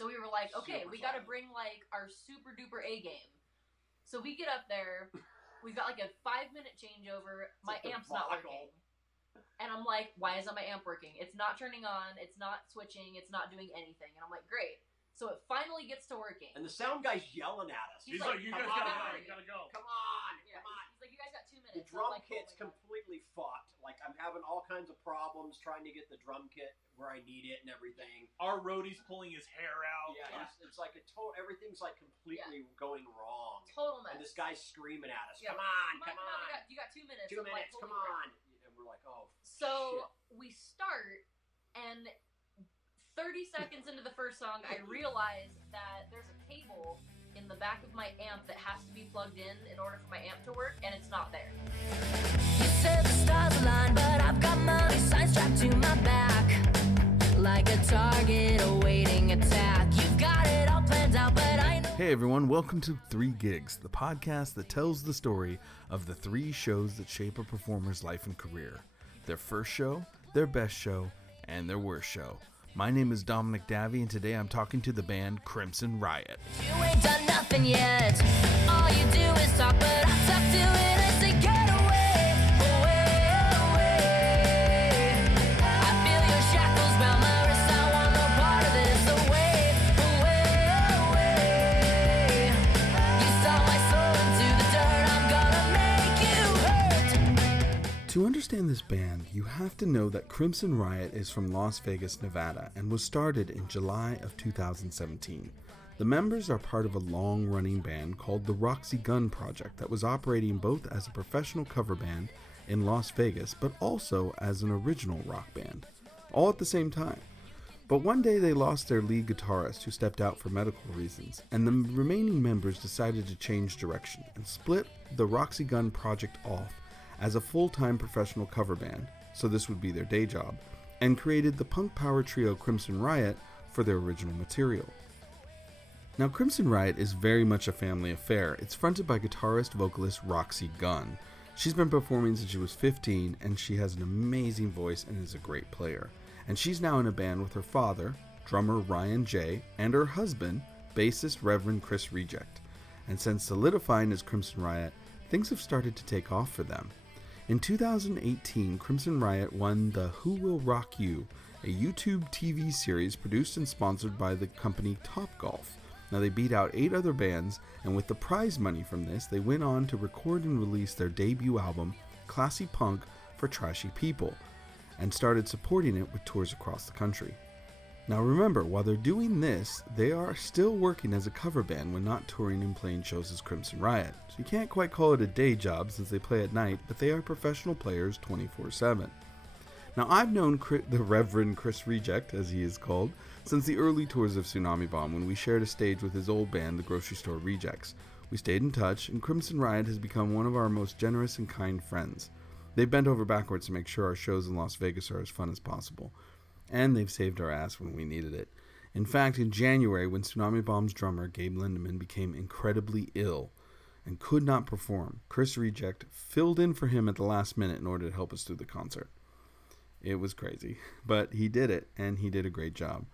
So we were like, okay, we got to bring like our super duper A game. So we get up there. We've got like a 5-minute changeover. My amp's not working. And I'm like, why isn't my amp working? It's not turning on. It's not switching. It's not doing anything. And I'm like, great. So it finally gets to working. And the sound guy's yelling at us. He's like, you guys gotta go. Come on. He's like, you guys got 2 minutes. The drum kit's completely fucked. Like, I'm having all kinds of problems trying to get the drum kit where I need it and everything. Our roadie's pulling his hair out. Yeah. It's like everything's like completely going wrong. Total mess. And this guy's screaming at us. Yeah. Come on. You got 2 minutes. 2 minutes, come on. And we're like, oh, so we start, and 30 seconds into the first song, I realize that there's a cable in the back of my amp that has to be plugged in order for my amp to work, and it's not there. You said the stars align, but I've got money signs strapped to my back, like a target awaiting attack. You've got it all planned out, but I know. Hey everyone, welcome to 3 Gigs, the podcast that tells the story of the 3 shows that shape a performer's life and career. Their first show, their best show, and their worst show. My name is Dominic Davey, and today I'm talking to the band Crimson Riot. You ain't done nothing yet. All you do is talk, but I talk to it. I say get away, away. I feel your shackles round my wrist. I want no part of this. Away, away. You saw my soul into the dirt. I'm gonna make you hurt. To understand this band, you have to know that Crimson Riot is from Las Vegas, Nevada, and was started in July of 2017. The members are part of a long-running band called the Roxy Gun Project that was operating both as a professional cover band in Las Vegas, but also as an original rock band, all at the same time. But one day they lost their lead guitarist, who stepped out for medical reasons, and the remaining members decided to change direction and split the Roxy Gun Project off as a full-time professional cover band, so this would be their day job, and created the punk power trio Crimson Riot for their original material. Now, Crimson Riot is very much a family affair. It's fronted by guitarist-vocalist Roxy Gunn. She's been performing since she was 15, and she has an amazing voice and is a great player. And she's now in a band with her father, drummer Ryan J., and her husband, bassist Reverend Chris Reject. And since solidifying as Crimson Riot, things have started to take off for them. In 2018, Crimson Riot won the Who Will Rock You, a YouTube TV series produced and sponsored by the company Topgolf. Now, they beat out 8 other bands, and with the prize money from this, they went on to record and release their debut album, Classy Punk for Trashy People, and started supporting it with tours across the country. Now remember, while they're doing this, they are still working as a cover band when not touring and playing shows as Crimson Riot. So you can't quite call it a day job since they play at night, but they are professional players 24/7. Now, I've known the Reverend Chris Reject, as he is called, since the early tours of Tsunami Bomb when we shared a stage with his old band, the Grocery Store Rejects. We stayed in touch, and Crimson Riot has become one of our most generous and kind friends. They've bent over backwards to make sure our shows in Las Vegas are as fun as possible. And they've saved our ass when we needed it. In fact, in January, when Tsunami Bomb's drummer, Gabe Lindemann, became incredibly ill and could not perform, Chris Reject filled in for him at the last minute in order to help us through the concert. It was crazy, but he did it, and he did a great job.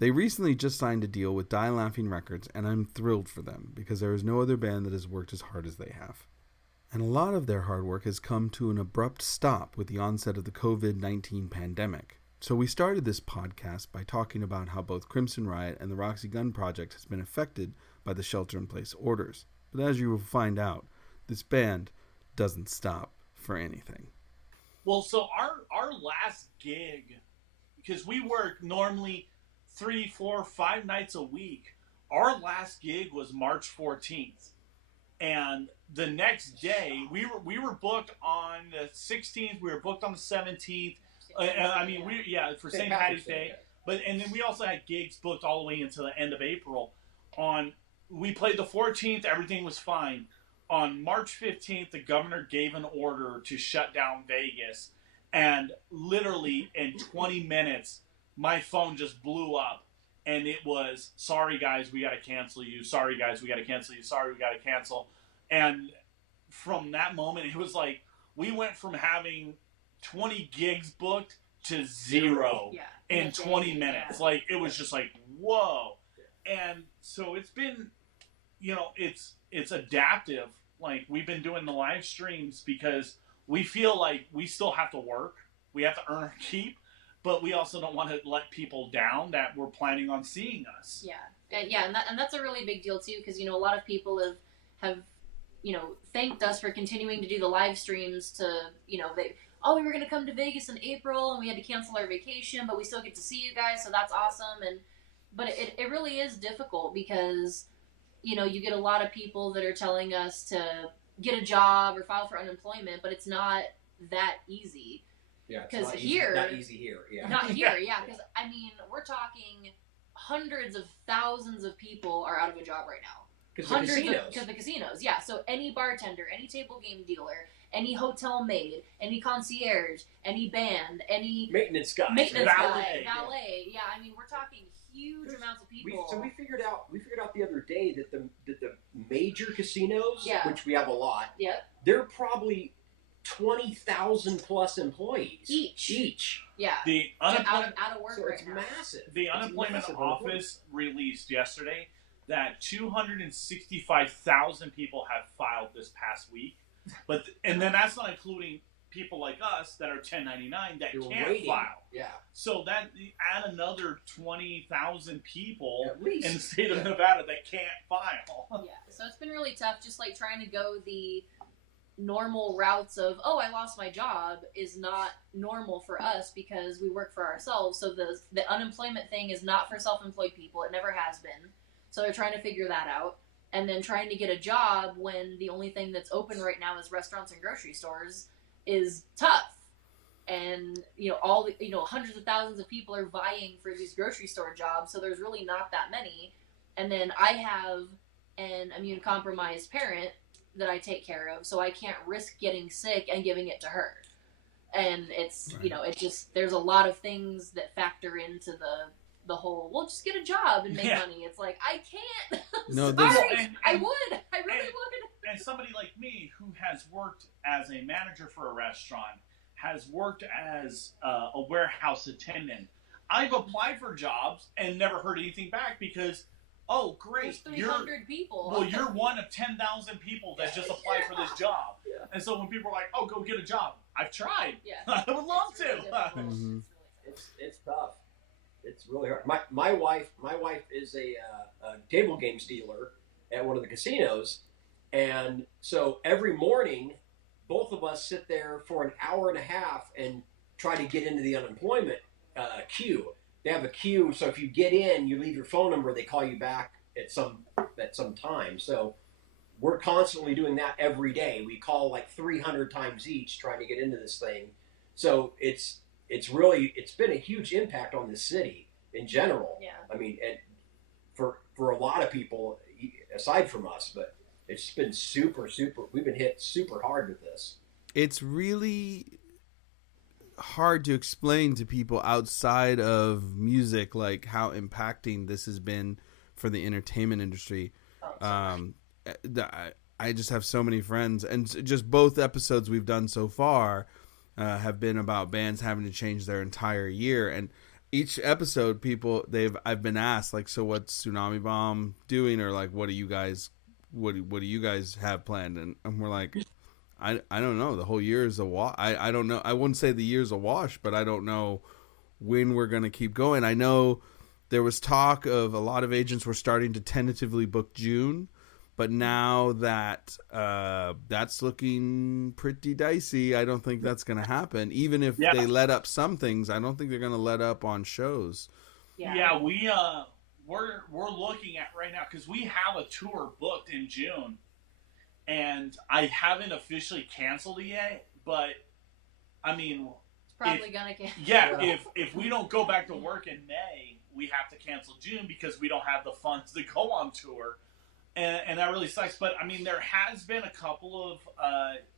They recently just signed a deal with Die Laughing Records, and I'm thrilled for them, because there is no other band that has worked as hard as they have. And a lot of their hard work has come to an abrupt stop with the onset of the COVID-19 pandemic. So we started this podcast by talking about how both Crimson Riot and the Roxy Gun Project has been affected by the shelter-in-place orders. But as you will find out, this band doesn't stop for anything. Well, so our last gig, because we work normally 3, 4, 5 nights a week, our last gig was March 14th. And the next day, we were booked on the 16th, we were booked on the 17th, for St. Patty's Day. And then we also had gigs booked all the way until the end of April. We played the 14th, everything was fine. On March 15th, the governor gave an order to shut down Vegas. And literally in 20 minutes, my phone just blew up. And it was, sorry guys, we got to cancel you. Sorry guys, we got to cancel you. Sorry, we got to cancel. And from that moment, it was like, we went from having 20 gigs booked to 0 in 20 minutes. Like, it was just like, whoa. And so it's been, it's adaptive. Like, we've been doing the live streams because we feel like we still have to work. We have to earn our keep, but we also don't want to let people down that we're planning on seeing us. Yeah, and that's a really big deal too, because a lot of people have thanked us for continuing to do the live streams. To we were going to come to Vegas in April and we had to cancel our vacation, but we still get to see you guys, so that's awesome. But it really is difficult because you get a lot of people that are telling us to get a job or file for unemployment, but it's not that easy. Yeah, because not easy here. Yeah, not here. Yeah, because we're talking hundreds of thousands of people are out of a job right now. Because the casinos. Yeah, so any bartender, any table game dealer, any hotel maid, any concierge, any band, any maintenance guy, valet. Yeah, we're talking huge amounts of people. We figured out the other day that the major casinos, which we have a lot, they're probably 20,000 plus employees each. Yeah. The unemployment out of work so right it's now. massive. The unemployment office released yesterday that 265,000 people have filed this past week, and then that's not including people like us that are 1099 that can't file. Yeah. So that add another 20,000 people in the state of Nevada that can't file. Yeah. So it's been really tough. Just like trying to go the normal routes of, I lost my job is not normal for us because we work for ourselves. So the unemployment thing is not for self-employed people. It never has been. So they're trying to figure that out. And then trying to get a job when the only thing that's open right now is restaurants and grocery stores is tough. And, hundreds of thousands of people are vying for these grocery store jobs. So there's really not that many. And then I have an immunocompromised parent that I take care of, so I can't risk getting sick and giving it to her. And it's, it just, there's a lot of things that factor into the whole, well, just get a job and make money. It's like, I can't. No, sorry. I would. I really would. And somebody like me who has worked as a manager for a restaurant, has worked as a warehouse attendant, I've applied for jobs and never heard anything back because, oh, great, there's 300 people. Well, you're one of 10,000 people that just applied for this job. Yeah. And so when people are like, oh, go get a job, I've tried. Yeah. I would love to. Mm-hmm. It's tough. It's really hard. My wife is a table games dealer at one of the casinos, and so every morning, both of us sit there for an hour and a half and try to get into the unemployment queue. They have a queue, so if you get in, you leave your phone number, they call you back at some time. So we're constantly doing that every day. We call like 300 times each trying to get into this thing. So it's been a huge impact on the city in general. Yeah. And for a lot of people, aside from us, but it's been super, we've been hit super hard with this. It's really hard to explain to people outside of music, like how impacting this has been for the entertainment industry. I just have so many friends, and just both episodes we've done so far have been about bands having to change their entire year. And each episode, I've been asked, like, so what's Tsunami Bomb doing, or like, what do you guys have planned? And we're like, I don't know. The whole year is a wash. I don't know. I wouldn't say the year's a wash, but I don't know when we're going to keep going. I know there was talk of a lot of agents were starting to tentatively book June, but now that that's looking pretty dicey, I don't think that's going to happen. Even if they let up some things, I don't think they're going to let up on shows. Yeah, we're looking at right now because we have a tour booked in June. And I haven't officially canceled it yet, but it's probably gonna cancel. Yeah, if we don't go back to work in May, we have to cancel June because we don't have the funds to go on tour, and that really sucks. But there has been a couple of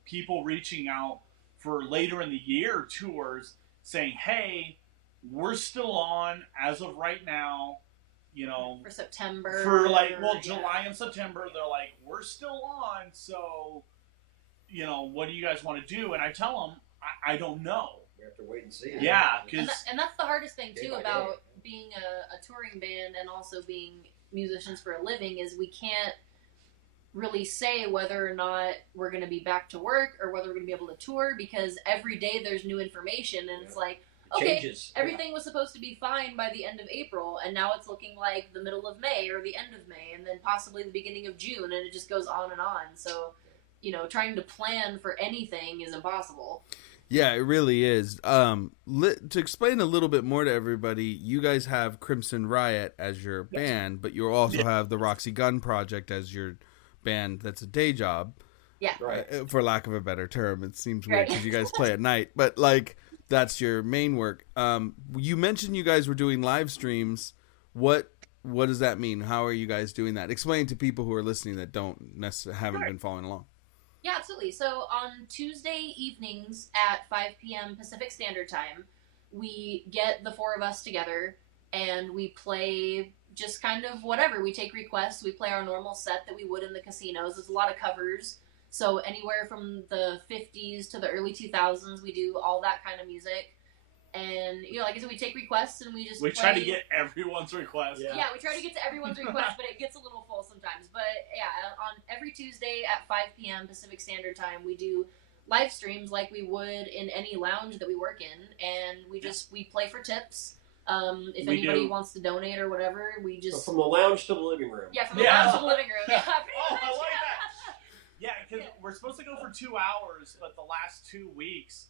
people reaching out for later in the year tours, saying, "Hey, we're still on as of right now." For September. July and September, they're like, we're still on, so, what do you guys want to do? And I tell them, I don't know. We have to wait and see. Yeah. And that's the hardest thing, too, about being a touring band and also being musicians for a living is we can't really say whether or not we're going to be back to work or whether we're going to be able to tour, because every day there's new information, and it's like, okay, Changes. everything was supposed to be fine by the end of April, and now it's looking like the middle of May or the end of May, and then possibly the beginning of June, and it just goes on and on. So, trying to plan for anything is impossible. Yeah, it really is. To explain a little bit more to everybody, you guys have Crimson Riot as your band, but you also have the Roxy Gun Project as your band that's a day job. Yeah. Right. For lack of a better term. It seems weird because you guys play at night, but like that's your main work. You mentioned you guys were doing live streams. What does that mean? How are you guys doing that? Explain to people who are listening that haven't been following along. Yeah, absolutely. So on Tuesday evenings at 5 p.m. Pacific Standard Time, we get the four of us together and we play just kind of whatever. We take requests. We play our normal set that we would in the casinos. There's a lot of covers. So anywhere from the 50s to the early 2000s, we do all that kind of music. And, like I said, we take requests and we We try to get everyone's request. Yeah, we try to get to everyone's request, but it gets a little full sometimes. But yeah, on every Tuesday at 5 p.m. Pacific Standard Time, we do live streams like we would in any lounge that we work in. And we play for tips. If anybody wants to donate or whatever, we just... So from the lounge to the living room. Yeah, from the lounge to the living room. Yeah, I like that. Yeah, because we're supposed to go for 2 hours, but the last 2 weeks,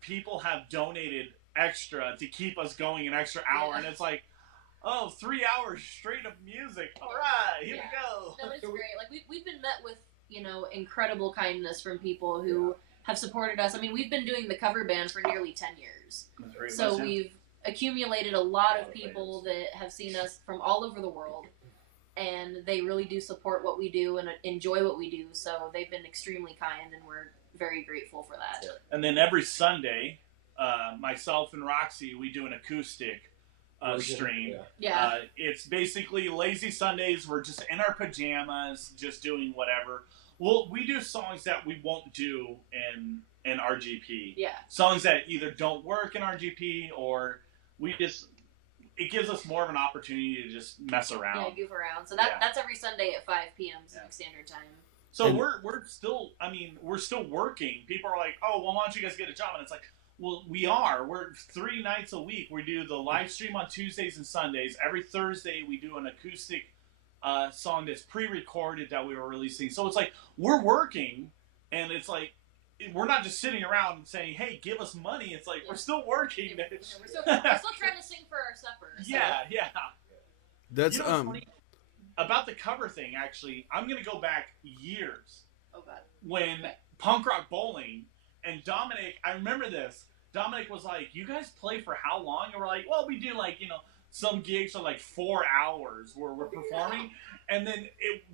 people have donated extra to keep us going an extra hour, and it's like, 3 hours straight of music. All right, here we go. No, it's great. Like we've been met with incredible kindness from people who have supported us. I mean, we've been doing the cover band for nearly 10 years, so we've accumulated a lot of people that have seen us from all over the world, and they really do support what we do and enjoy what we do. So they've been extremely kind, and we're very grateful for that. And then every Sunday, myself and Roxy, we do an acoustic stream. Yeah. It's basically lazy Sundays. We're just in our pajamas, just doing whatever. Well, we do songs that we won't do in RGP. Yeah. Songs that either don't work in RGP or it gives us more of an opportunity to just mess around. Yeah, goof around. So that's every Sunday at 5 p.m. Pacific Standard Time. So we're still working. People are like, oh, well, why don't you guys get a job? And it's like, well, we are. We're 3 nights a week. We do the live stream on Tuesdays and Sundays. Every Thursday we do an acoustic song that's pre-recorded that we were releasing. So it's like we're working, and it's like we're not just sitting around and saying, hey, give us money. It's like we're still working. Yeah, we're still trying to sing for our supper. So. Yeah. That's funny about the cover thing. Actually, I'm gonna go back years. Oh God. When Punk Rock Bowling and Dominic, I remember this. Dominic was like, "You guys play for how long?" And we're like, "Well, we do some gigs are like 4 hours where we're performing." And then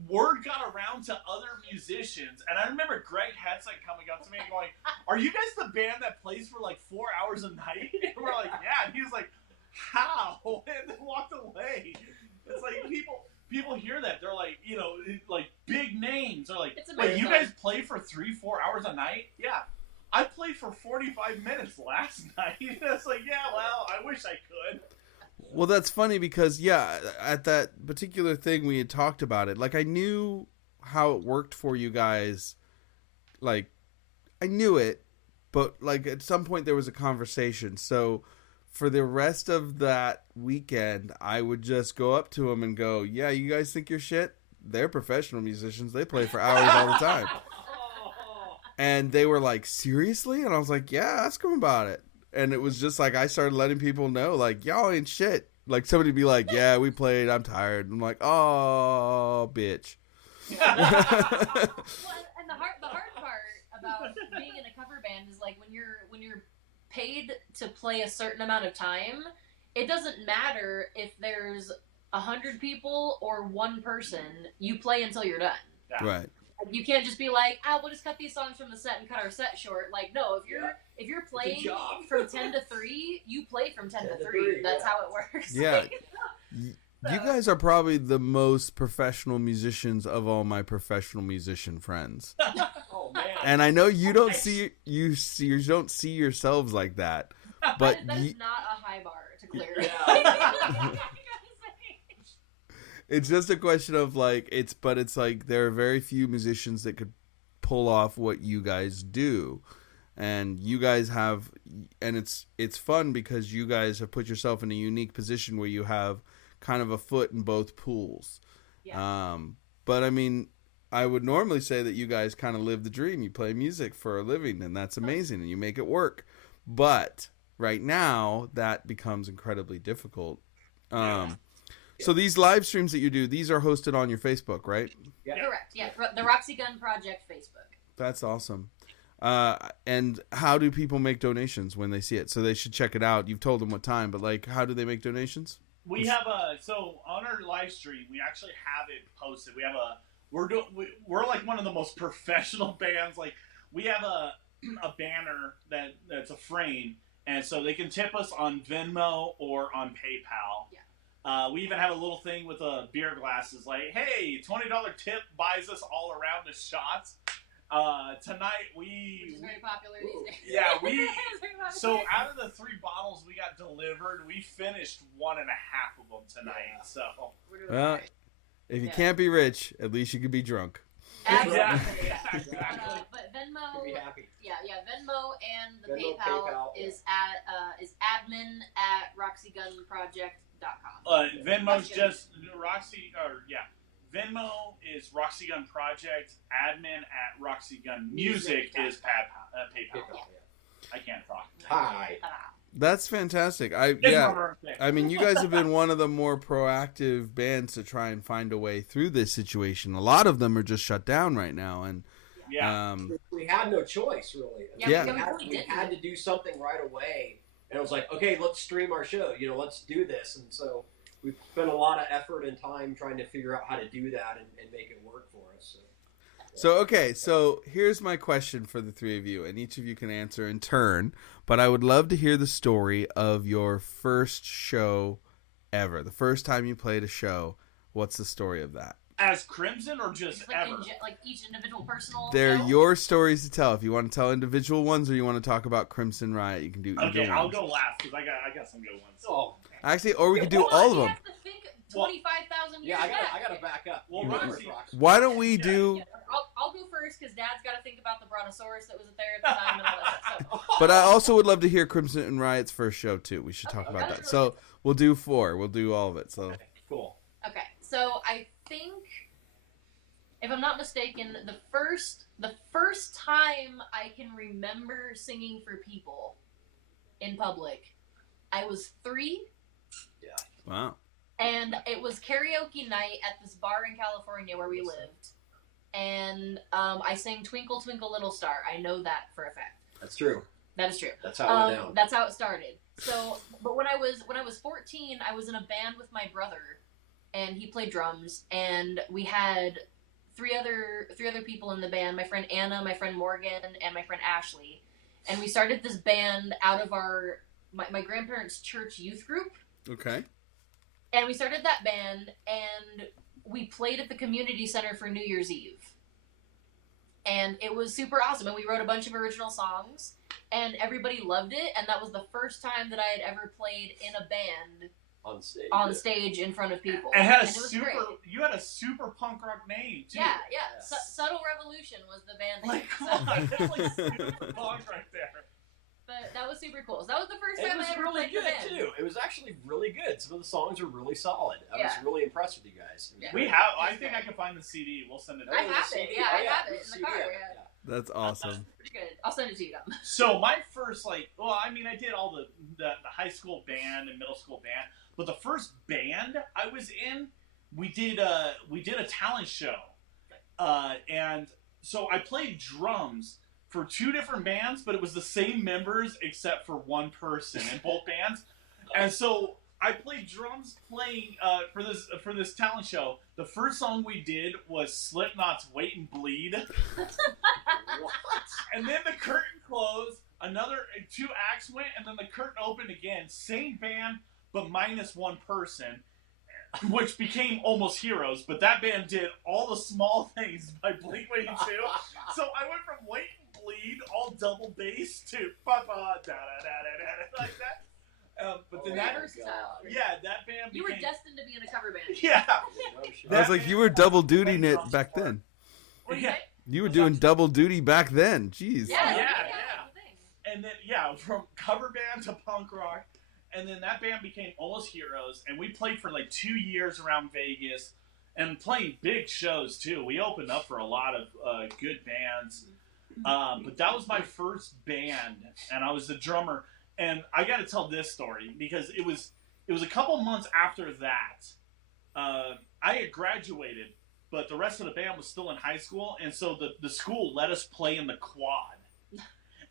word got around to other musicians, and I remember Greg Hetzek coming up to me and going, "Are you guys the band that plays for like 4 hours a night?" And we're like, "Yeah." And he was like, "How?" And then walked away. It's like people hear that, they're like, like big names. They're like, "Wait, you guys play for 3-4 hours a night?" Yeah. I played for 45 minutes last night. It's like, yeah, well, I wish I could. Well, that's funny because, at that particular thing we had talked about it. Like, I knew how it worked for you guys. Like, I knew it, but, like, at some point there was a conversation. So, for the rest of that weekend, I would just go up to them and go, yeah, you guys think you're shit? They're professional musicians. They play for hours all the time. And they were like, seriously? And I was like, yeah, ask them about it. And it was just like, I started letting people know, like, y'all ain't shit. Like, somebody be like, yeah, we played, I'm tired. And I'm like, oh, bitch. Well, and the hard part about being in a cover band is, like, when you're paid to play a certain amount of time, it doesn't matter if there's 100 people or one person. You play until you're done. Yeah. Right. You can't just be like, we'll just cut these songs from the set and cut our set short. Like, no, if you're playing from 10 to 3, you play from 10 to 3. That's how it works. Yeah. You guys are probably the most professional musicians of all my professional musician friends. Oh man! And I know you don't see yourselves like that, but that is not a high bar to clear. Yeah. It's just a question of like it's like there are very few musicians that could pull off what you guys do, and you guys have, and it's fun because you guys have put yourself in a unique position where you have kind of a foot in both pools. Yeah. But I mean, I would normally say that you guys kind of live the dream. You play music for a living, and that's amazing, and you make it work. But right now, that becomes incredibly difficult. So these live streams that you do, these are hosted on your Facebook, right? Yeah. Correct. Yeah, the Roxy Gun Project Facebook. That's awesome. And how do people make donations when they see it? So they should check it out. You've told them what time, but like, how do they make donations? We have so on our live stream, we actually have it posted. We have we're like one of the most professional bands. Like, we have a banner that's a frame, and so they can tip us on Venmo or on PayPal. Yeah. We even have a little thing with beer glasses, like, hey, $20 tip buys us all around the shots. Tonight Which is very popular these days. Yeah, It's very popular. so out of the 3 bottles we got delivered, we finished 1.5 of them tonight. Yeah. So We're doing Well, alright. if you Yeah. can't be rich, at least you can be drunk. Absolutely. Exactly. But Venmo, Be happy. Venmo and the Venmo, PayPal, PayPal, is admin@roxygunproject.com. Venmo's just Roxy, Venmo is Roxy Gun Project. Admin at Roxy Gun Music is PayPal. PayPal, Yeah. I can't talk. Hi. That's fantastic. It's my Yeah. birthday. I mean, you guys have been one of the more proactive bands to try and find a way through this situation. A lot of them are just shut down right now, and Yeah. We had no choice, really. Yeah. We had to do something right away. And it was like, okay, let's stream our show. Let's do this. And so we've spent a lot of effort and time trying to figure out how to do that and make it work for us. So here's my question for the 3 of you, and each of you can answer in turn. But I would love to hear the story of your first show ever. The first time you played a show. What's the story of that? As Crimson or just Like, ever? like each individual personal. They're show? your stories to tell. If you want to tell individual ones or you want to talk about Crimson Riot, you can do either Okay, one. I'll go last because I got some good ones. Oh, Actually, or we could do Hold all on, of you them. have to think 25,000 years yeah, back. I gotta back up. Well, You remember Roxy- Roxy. Why don't we do... Yeah, I'll go first because Dad's got to think about the Brontosaurus that was there at the time and all that stuff. So, But I also would love to hear Crimson and Riot's first show, too. We should talk Okay, about that's that. really So we'll do 4. We'll do all of it. So Cool. okay, so I think, if I'm not mistaken, the first time I can remember singing for people in public, I was 3. wow. And it was karaoke night at this bar in California where we lived. And I sang Twinkle Twinkle Little Star. I know that for a fact. That's true. That is true. That's how it went down. That's how it started. So, but when I was 14, I was in a band with my brother, and he played drums, and we had three other people in the band. My friend Anna, my friend Morgan, and my friend Ashley. And we started this band out of my grandparents' church youth group. Okay. And we started that band, and we played at the community center for New Year's Eve. And it was super awesome. And we wrote a bunch of original songs, and everybody loved it. And that was the first time that I had ever played in a band on stage in front of people. And had it was great. you had a super punk rock name too. Yeah. Yes. Subtle Revolution was the band name. Like, come on, that's like super punk right there. But that was super cool. So that was the first It time was I ever really played in a good band. too. It was actually really good. Some of the songs are really solid. I was Yeah. really impressed with you guys. Yeah. We have. I think I can find the CD. We'll send it. I out. have it. CD. Yeah, Oh, I have it there's in the a car. CD of it, Yeah. That's awesome. Pretty good. I'll send it to you, Dom. So my first, I did all the high school band and middle school band, but the first band I was in, we did a talent show, and so I played drums for 2 different bands, but it was the same members except for one person in both bands, and so I played drums playing for this talent show. The first song we did was Slipknot's "Wait and Bleed." What? And then the curtain closed, another 2 acts went, and then the curtain opened again. Same band, but minus one person, which became Almost Heroes. But that band did All the Small Things by Blink-182. So I went from Wait and Bleed, all double bass, to ba-ba, da-da-da-da-da, like that. But then Very that, versatile. that band You became... were destined to be in a cover band. Yeah. I was like, you were double dutying it back then. What do you say? You were doing double duty back then. Jeez. Yeah. Yeah. That's the thing. And then, from cover band to punk rock. And then that band became Almost Heroes. And we played for like 2 years around Vegas. And playing big shows, too. We opened up for a lot of good bands. But that was my first band. And I was the drummer. And I got to tell this story. Because it was a couple months after that. I had graduated. But the rest of the band was still in high school. And so the school let us play in the quad.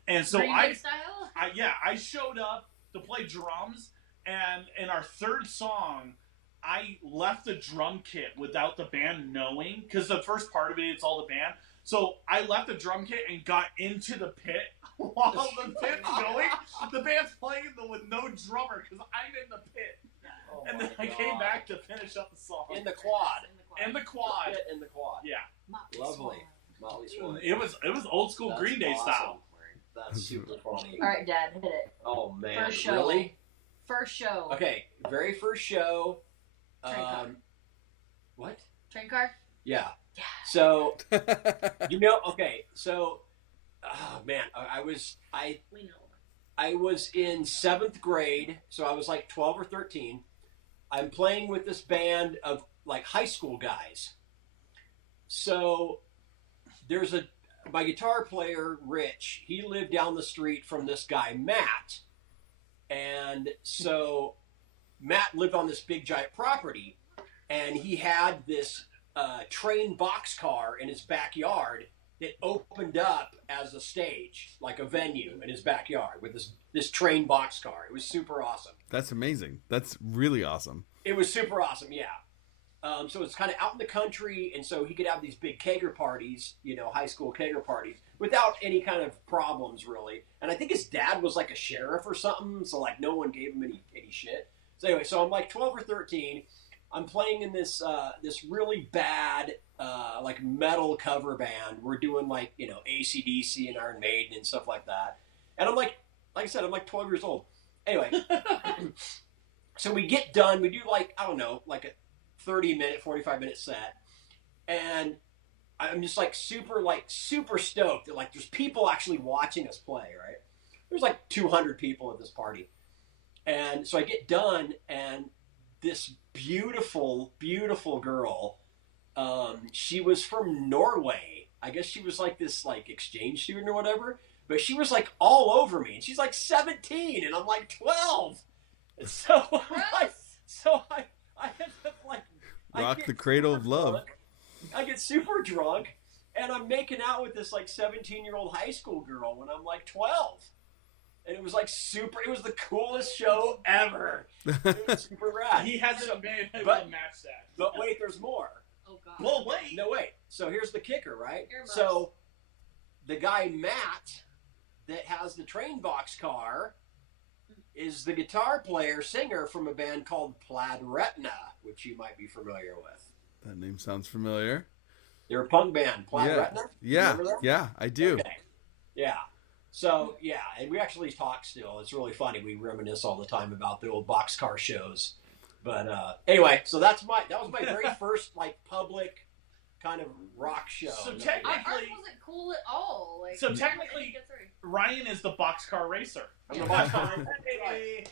And so Green Day style? I showed up to play drums, and in our third song, I left the drum kit without the band knowing, because the first part of it, it's all the band. So I left the drum kit and got into the pit while the pit's going. The band's playing with no drummer, because I'm in the pit. Oh And then I came back to finish up the song. in the quad. In the quad. In the quad. Yeah. Lovely. Motley Swan. It was old school That's Green Day awesome. style. That's super funny. All right, Dad, hit it. Oh man, First show. really? First show. Okay, very first show. Train car. What? Train car? Yeah. Yeah. So okay. So, oh man, We know. I was in 7th grade, so I was like 12 or 13. I'm playing with this band of like high school guys. So there's my guitar player, Rich, he lived down the street from this guy, Matt. And so Matt lived on this big giant property, and he had this train boxcar in his backyard that opened up as a stage, like a venue in his backyard with this train boxcar. It was super awesome. That's amazing. That's really awesome. It was super awesome, yeah. So it's kind of out in the country, and so he could have these big kegger parties, high school kegger parties, without any kind of problems, really. And I think his dad was like a sheriff or something, so like no one gave him any shit. So anyway, so I'm like 12 or 13. I'm playing in this really bad like metal cover band. We're doing like AC/DC and Iron Maiden and stuff like that. And I'm like I said, I'm like 12 years old. Anyway, so we get done. We do like I don't know, like a 30-minute, 45-minute set, and I'm just like super stoked that like there's people actually watching us play. Right? There's like 200 people at this party, and so I get done, and this beautiful girl, she was from Norway. I guess she was like this like exchange student or whatever, but she was like all over me, and she's like 17 and I'm like 12. And so I end up like Rock the cradle of love. I get super drunk, and I'm making out with this like 17-year-old high school girl when I'm like 12. And it was like it was the coolest show ever. It was super rad. He hasn't been able to match that. But wait, there's more. Oh, God. Well, wait. No, wait. So here's the kicker, right? Earmuffs. So the guy, Matt, that has the train box car is the guitar player, singer from a band called Plaid Retina, which you might be familiar with. That name sounds familiar. They're a punk band, Plaid Retina. Yeah, Remember that? yeah, I do. Okay. Yeah. So, yeah, and we actually talk still. It's really funny. We reminisce all the time about the old boxcar shows. But anyway, so that was my very first like public kind of rock show. So Ours technically, wasn't cool at all. Like, So technically- Ryan is the boxcar racer. I'm the boxcar.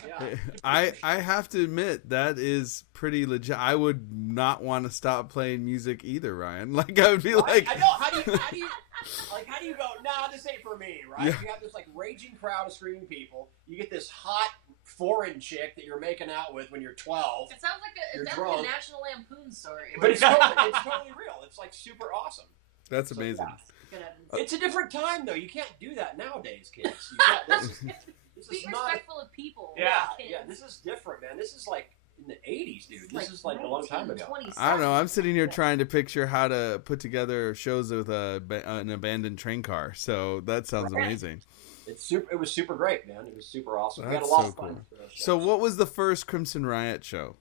Yeah. I have to admit that is pretty legit. I would not want to stop playing music either, Ryan. Like I would be like, I know. How do you go? Nah, this ain't for me, right? Yeah. You have this like raging crowd of screaming people. You get this hot foreign chick that you're making out with when you're 12. It sounds like You're a drunk. National Lampoon story. But it's totally real. It's like super awesome. that's So, amazing. yeah. Good heavens. It's a different time though. You can't do that nowadays, kids. You can't, this Be is not. respectful of people. Yeah, kids. Yeah, this is different, man. This is like in the 80s, dude. It's This is like a long time ago. 1927. I don't know. I'm sitting here trying to picture how to put together shows with an abandoned train car. So that sounds Right. amazing. It was super great, man. It was super awesome. We had a That's lot so of fun. cool. for those So shows. what was the first Crimson Riot show?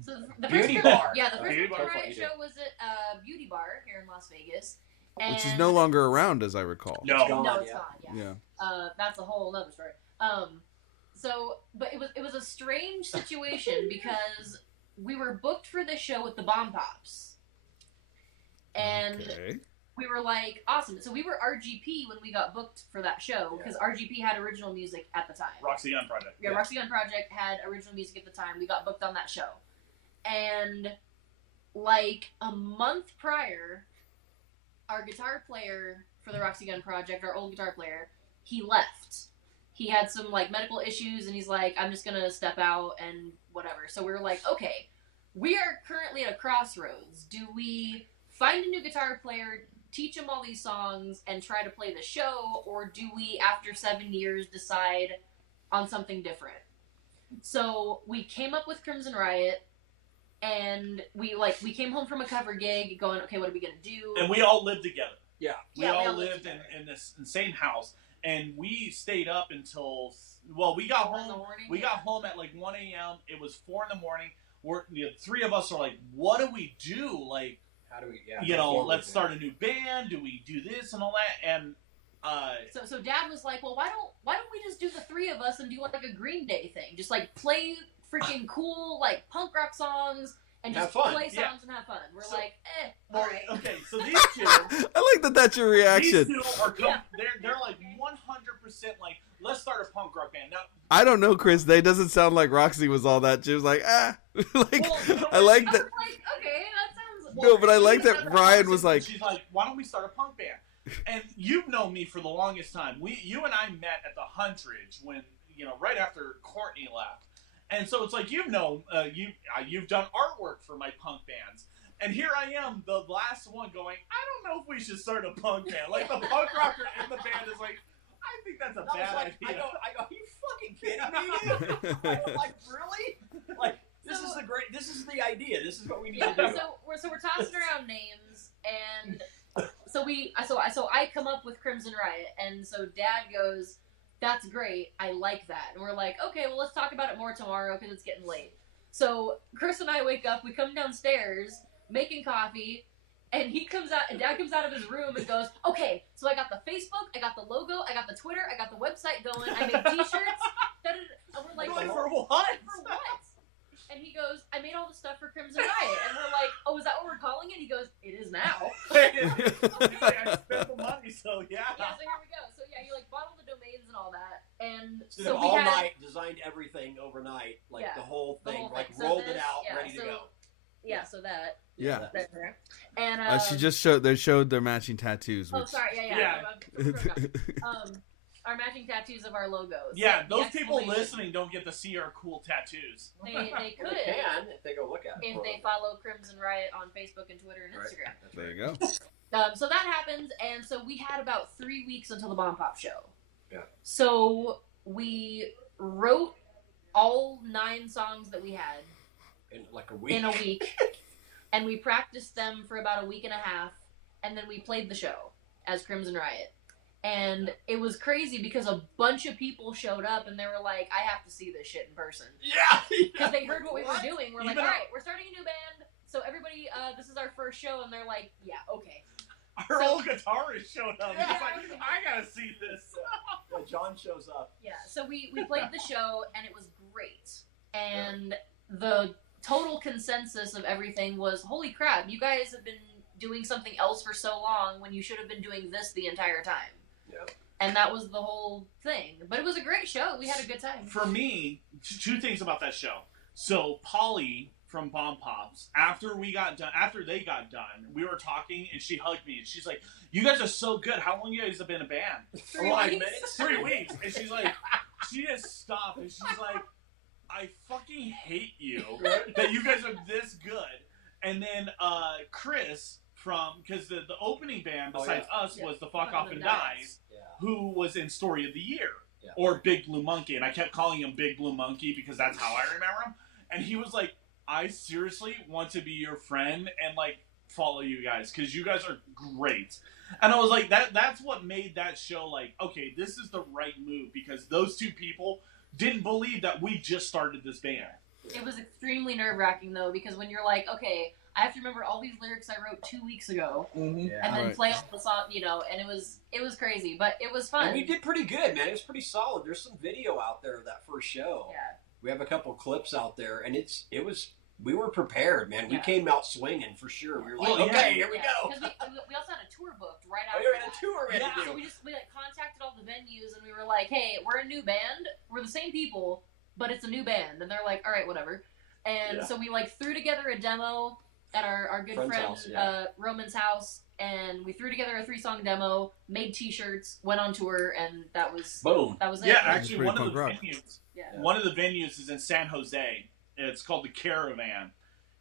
So the Beauty first Bar. Yeah, the first Beauty Crimson Bar. Riot show was at Beauty Bar here in Las Vegas. And Which is no longer around, as I recall. No. It's gone, No, it's yeah. gone. Yeah. Yeah. That's a whole other story. But it was a strange situation because we were booked for this show with the Bomb Pops, and we were like, awesome. So we were RGP when we got booked for that show because RGP had original music at the time. Roxy Gun Project. Yeah, Roxy Gun Project had original music at the time. We got booked on that show, and like a month prior, our guitar player for the Roxy Gun Project, our old guitar player, he left. He had some like medical issues, and he's like, I'm just gonna step out and whatever. So we were like, okay, we are currently at a crossroads. Do we find a new guitar player, teach him all these songs, and try to play the show, or do we, after 7 years, decide on something different? So we came up with Crimson Riot, and we came home from a cover gig, going, okay, what are we gonna do? And we all lived together. Yeah, we all lived in this same house. And we stayed up until, we got home. We got home at like 1 a.m. It was 4 in the morning. The three of us are like, what do we do? Like, how do we? Let's start a new band. Do we do this and all that? And so Dad was like, well, why don't we just do the three of us and do like a Green Day thing? Just like play freaking cool like punk rock songs. And just play songs and have fun. We're like, all right. Okay, so these two... I like that that's your reaction. These two are they're like 100% like, let's start a punk rock band. Now, I don't know, Chris. They doesn't sound like Roxy was all that. She was like, I like that. I was like, okay, that sounds... No, but I like that Ryan was like... She's like, why don't we start a punk band? And you've known me for the longest time. You and I met at the Huntridge when, right after Courtney left. And so it's like, you've done artwork for my punk bands. And here I am, the last one going, I don't know if we should start a punk band. Like, the punk rocker in the band is like, I think that's a bad idea. I go, are you fucking kidding me? I'm like, really? Like, this is the idea. This is what we need to do. So we're tossing around names, and so I come up with Crimson Riot, and so Dad goes, that's great. I like that. And we're like, okay, well, let's talk about it more tomorrow because it's getting late. So Chris and I wake up, we come downstairs, making coffee, and Dad comes out of his room and goes, okay, so I got the Facebook, I got the logo, I got the Twitter, I got the website going, I made t-shirts. And we're like, for what? For what? And he goes, I made all the stuff for Crimson Riot. And we're like, oh, is that what we're calling it? He goes, it is now. I spent the money, so yeah. Yeah, so here we go. So yeah, he like bought all the domains and all that. And so we all night, designed everything overnight, like the whole thing, rolled it out, ready to go. Yeah, so that. Yeah. And they showed their matching tattoos. Oh, sorry, yeah. Our matching tattoos of our logos. Yeah, those people listening don't get to see our cool tattoos. They could. They can if they go look at it. If they follow Crimson Riot on Facebook and Twitter and Instagram. Right. There you go. So that happens, and so we had about 3 weeks until the Bomb Pop show. Yeah. So we wrote all 9 songs that we had in like a week. And we practiced them for about a week and a half, and then we played the show as Crimson Riot. And it was crazy because a bunch of people showed up and they were like, I have to see this shit in person. Yeah! Because they heard what we were doing. We're like, all right, we're starting a new band. So everybody, this is our first show. And they're like, yeah, okay. Our old guitarist showed up. He's like, I gotta see this. Yeah, John shows up. Yeah, so we played the show and it was great. And the total consensus of everything was, holy crap, you guys have been doing something else for so long when you should have been doing this the entire time. Yeah. And that was the whole thing. But it was a great show. We had a good time. For me, 2 things about that show. So Polly from Bomb Pops, after they got done, we were talking and she hugged me and she's like, you guys are so good. How long you guys have been a band? 3 weeks. 3 weeks. And she's like, she just stopped and she's like, I fucking hate you that you guys are this good. And then Chris because the opening band besides us was the Fuck Off and Dies, who was in Story of the Year or Big Blue Monkey, and I kept calling him Big Blue Monkey because that's how I remember him. And he was like, I seriously want to be your friend and like follow you guys because you guys are great. And I was like, that's what made that show like, okay, this is the right move because those 2 people didn't believe that we just started this band. It was extremely nerve-wracking though because when you're like, okay, I have to remember all these lyrics I wrote 2 weeks ago, Yeah. and then Right. play all the song, and it was crazy, but it was fun. And we did pretty good, man. It was pretty solid. There's some video out there of that first show. Yeah. We have a couple clips out there, and we were prepared, man. We Yeah. came out swinging for sure. We were like, Well, yeah. okay, here we go. Because we also had a tour booked right Oh, after you're in a that. tour ready Yeah. to So do. we contacted all the venues and we were like, hey, we're a new band. We're the same people, but it's a new band. And they're like, all right, whatever. And Yeah. so we threw together a demo at our good Friend's friend house, yeah. Roman's house, and we threw together a 3-song demo, made T-shirts, went on tour, and that was Boom. it. Yeah, actually, pretty one of the punk rock. venues. Yeah. One of the venues is in San Jose. It's called the Caravan,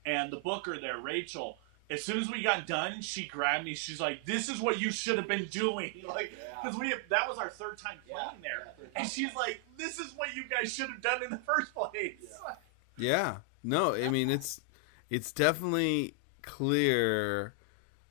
and the booker there, Rachel. As soon as we got done, she grabbed me. She's like, "This is what you should have been doing." Like, because that was our third time playing there, and she's like, "This is what you guys should have done in the first place." Yeah. No, I mean it's definitely clear.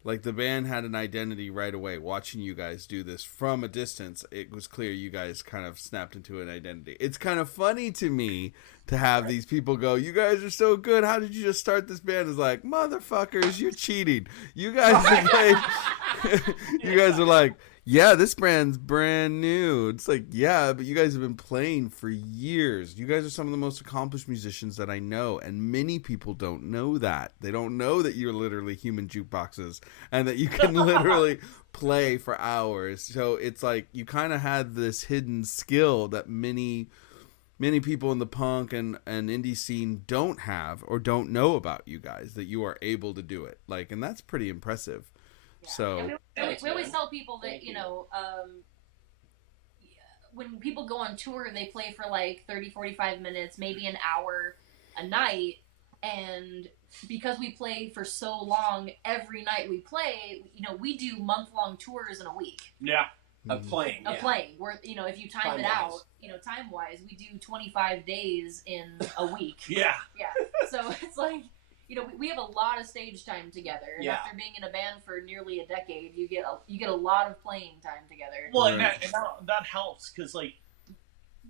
Like the band had an identity right away. Watching you guys do this from a distance, it was clear you guys kind of snapped into an identity. It's kind of funny to me to have these people go, "You guys are so good. How did you just start this band?" It's like, motherfuckers, you're cheating. You guys have played. You guys are like, yeah, this band's brand new. It's like, yeah, but you guys have been playing for years. You guys are some of the most accomplished musicians that I know, and many people don't know that. They don't know that you're literally human jukeboxes and that you can literally play for hours. So it's like you kind of had this hidden skill that many people in the punk and indie scene don't have or don't know about you guys, that you are able to do it. Like, and that's pretty impressive. Yeah. So And we Thanks, always man. tell people that, Thank you. when people go on tour, they play for like 30, 45 minutes, maybe an hour a night. And because we play for so long, every night we play, we do month-long tours in a week Yeah. Of playing. of Yeah. playing. Where, if you time it Time-wise. out, time-wise, we do 25 days in a week. Yeah. Yeah. So it's like, we have a lot of stage time together, and Yeah. after being in a band for nearly a decade, you get a lot of playing time together. Well, and Right. that helps because, like,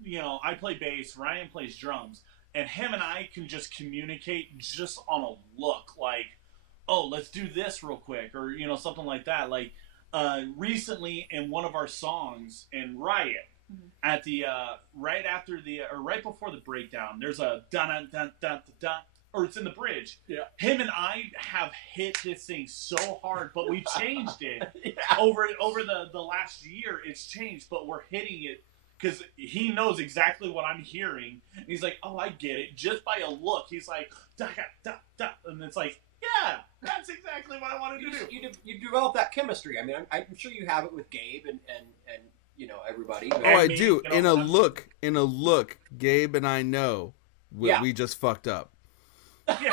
I play bass, Ryan plays drums, and him and I can just communicate just on a look, like, oh, let's do this real quick, or, something like that. Like, recently in one of our songs in Riot, at the, right before the breakdown, there's a dun-dun-dun-dun-dun, or it's in the bridge. Yeah. Him and I have hit this thing so hard, but we changed it. Yeah. Over the last year, it's changed, but we're hitting it because he knows exactly what I'm hearing. And he's like, "Oh, I get it." Just by a look, he's like, "Da da da," and it's like, "Yeah, that's exactly what I wanted to do." You develop that chemistry. I mean, I'm sure you have it with Gabe and everybody. But Oh, I me, do. In a I'm- look, Gabe and I know Yeah. we just fucked up. Yeah.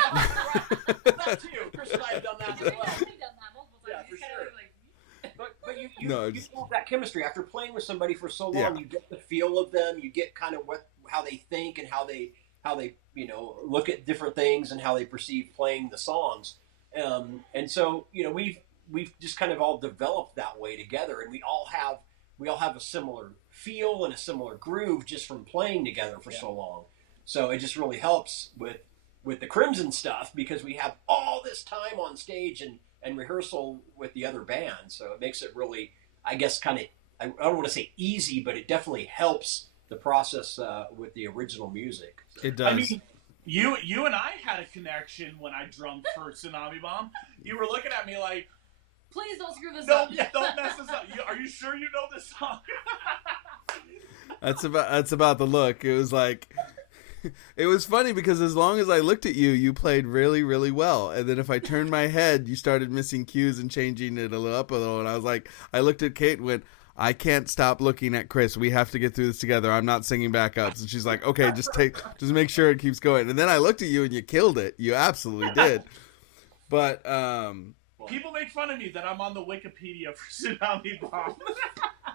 that too. Chris and I have done that as We've well. done that multiple times. Yeah, for It's kinda sure. like- But you No, you it's- develop that chemistry after playing with somebody for so long. Yeah. You get the feel of them. You get kind of how they think and how they look at different things and how they perceive playing the songs. And so we've just kind of all developed that way together, and we all have a similar feel and a similar groove just from playing together for so long. So it just really helps with the Crimson stuff because we have all this time on stage and rehearsal with the other band. So it makes it really, I guess, kind of, I don't want to say easy, but it definitely helps the process with the original music. So. It does. I mean, you and I had a connection when I drummed for Tsunami Bomb. You were looking at me like, Please don't screw this "No, up. don't mess this up. Are you sure you know this song?" That's about the look. It was like, it was funny because as long as I looked at you, you played really, really well. And then if I turned my head, you started missing cues and changing it up a little. And I was like, I looked at Kate and went, "I can't stop looking at Chris. We have to get through this together. I'm not singing backups." And she's like, "Okay, just make sure it keeps going." And then I looked at you and you killed it. You absolutely did. But, People make fun of me that I'm on the Wikipedia for Tsunami Bomb.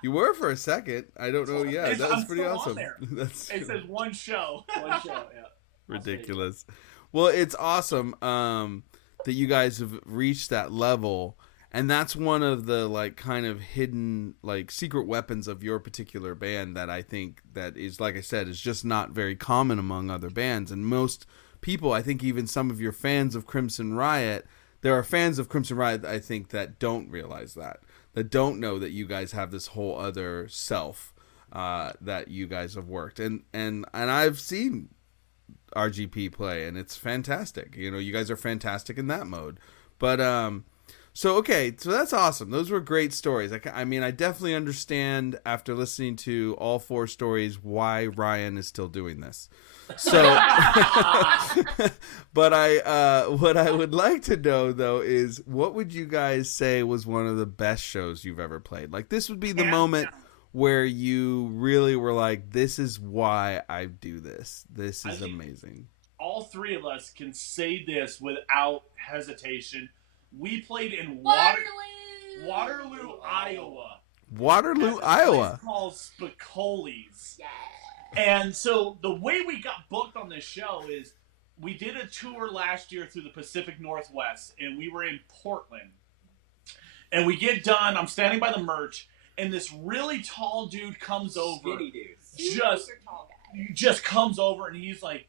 you were for a second. I don't know. Yeah, It's- that was I'm pretty still on awesome. there. That's It says one show. One show, yeah. ridiculous. Well, it's awesome that you guys have reached that level, and that's one of the like kind of hidden like secret weapons of your particular band that I think that is, like I said, is just not very common among other bands, and most people, I think even some of your fans of Crimson Riot, there are fans of Crimson Riot, I think, that don't realize that don't know that you guys have this whole other self that you guys have worked. And I've seen RGP play, and it's fantastic. You know, you guys are fantastic in that mode. But so that's awesome. Those were great stories. I mean, I definitely understand after listening to all 4 stories why Ryan is still doing this. So, but what I would like to know though is, what would you guys say was one of the best shows you've ever played? Like, this would be the moment where you really were like, this is why I do this. This is amazing. All 3 of us can say this without hesitation. We played in Waterloo, Iowa. Waterloo, Iowa. It's called Spicoli's. Yeah. And so the way we got booked on this show is we did a tour last year through the Pacific Northwest, and we were in Portland. And we get done. I'm standing by the merch, and this really tall dude comes over. Skinny dude. Just comes over, and he's like,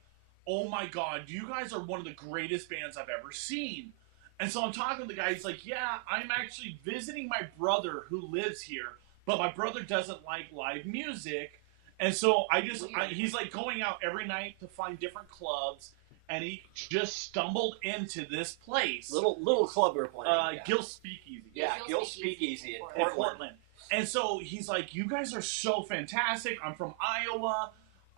oh my God, you guys are one of the greatest bands I've ever seen. And so I'm talking to the guy. He's like, yeah, I'm actually visiting my brother who lives here, but my brother doesn't like live music. And so he's like going out every night to find different clubs, and he just stumbled into this place. Little club we're playing. Gil Speakeasy. Yeah, Gil Speakeasy in Portland. And so he's like, you guys are so fantastic. I'm from Iowa.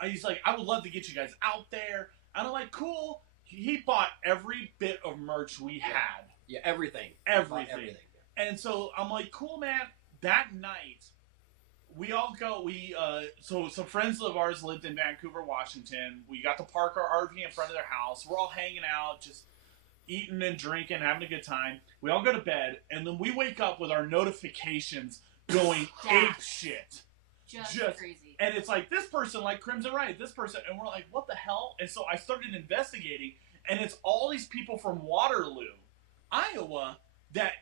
He's like, I would love to get you guys out there. And I'm like, cool. He bought every bit of merch we had. Yeah, everything. And so I'm like, cool, man. That night, we all go. So some friends of ours lived in Vancouver, Washington. We got to park our RV in front of their house. We're all hanging out, just eating and drinking, having a good time. We all go to bed, and then we wake up with our notifications going ape shit. Just crazy. And it's like, this person like Crimson Riot, this person, and we're like, what the hell? And so I started investigating, and it's all these people from Waterloo, Iowa.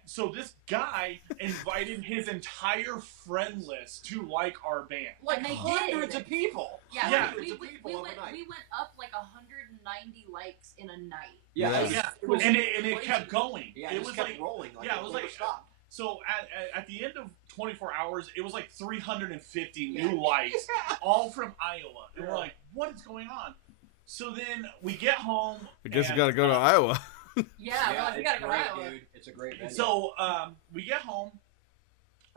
So this guy invited his entire friend list to like our band. Like hundreds of people. Yeah. Hundreds of people we went up like 190 likes in a night. Yeah. And it kept going. Yeah, it was kept rolling. It was like stopped. So at the end of 24 hours, it was like 350 new likes, all from Iowa. And we're like, what is going on? So then we get home. I guess we got to go to Iowa. Yeah, we gotta go out. Dude. It's a great venue. So we get home.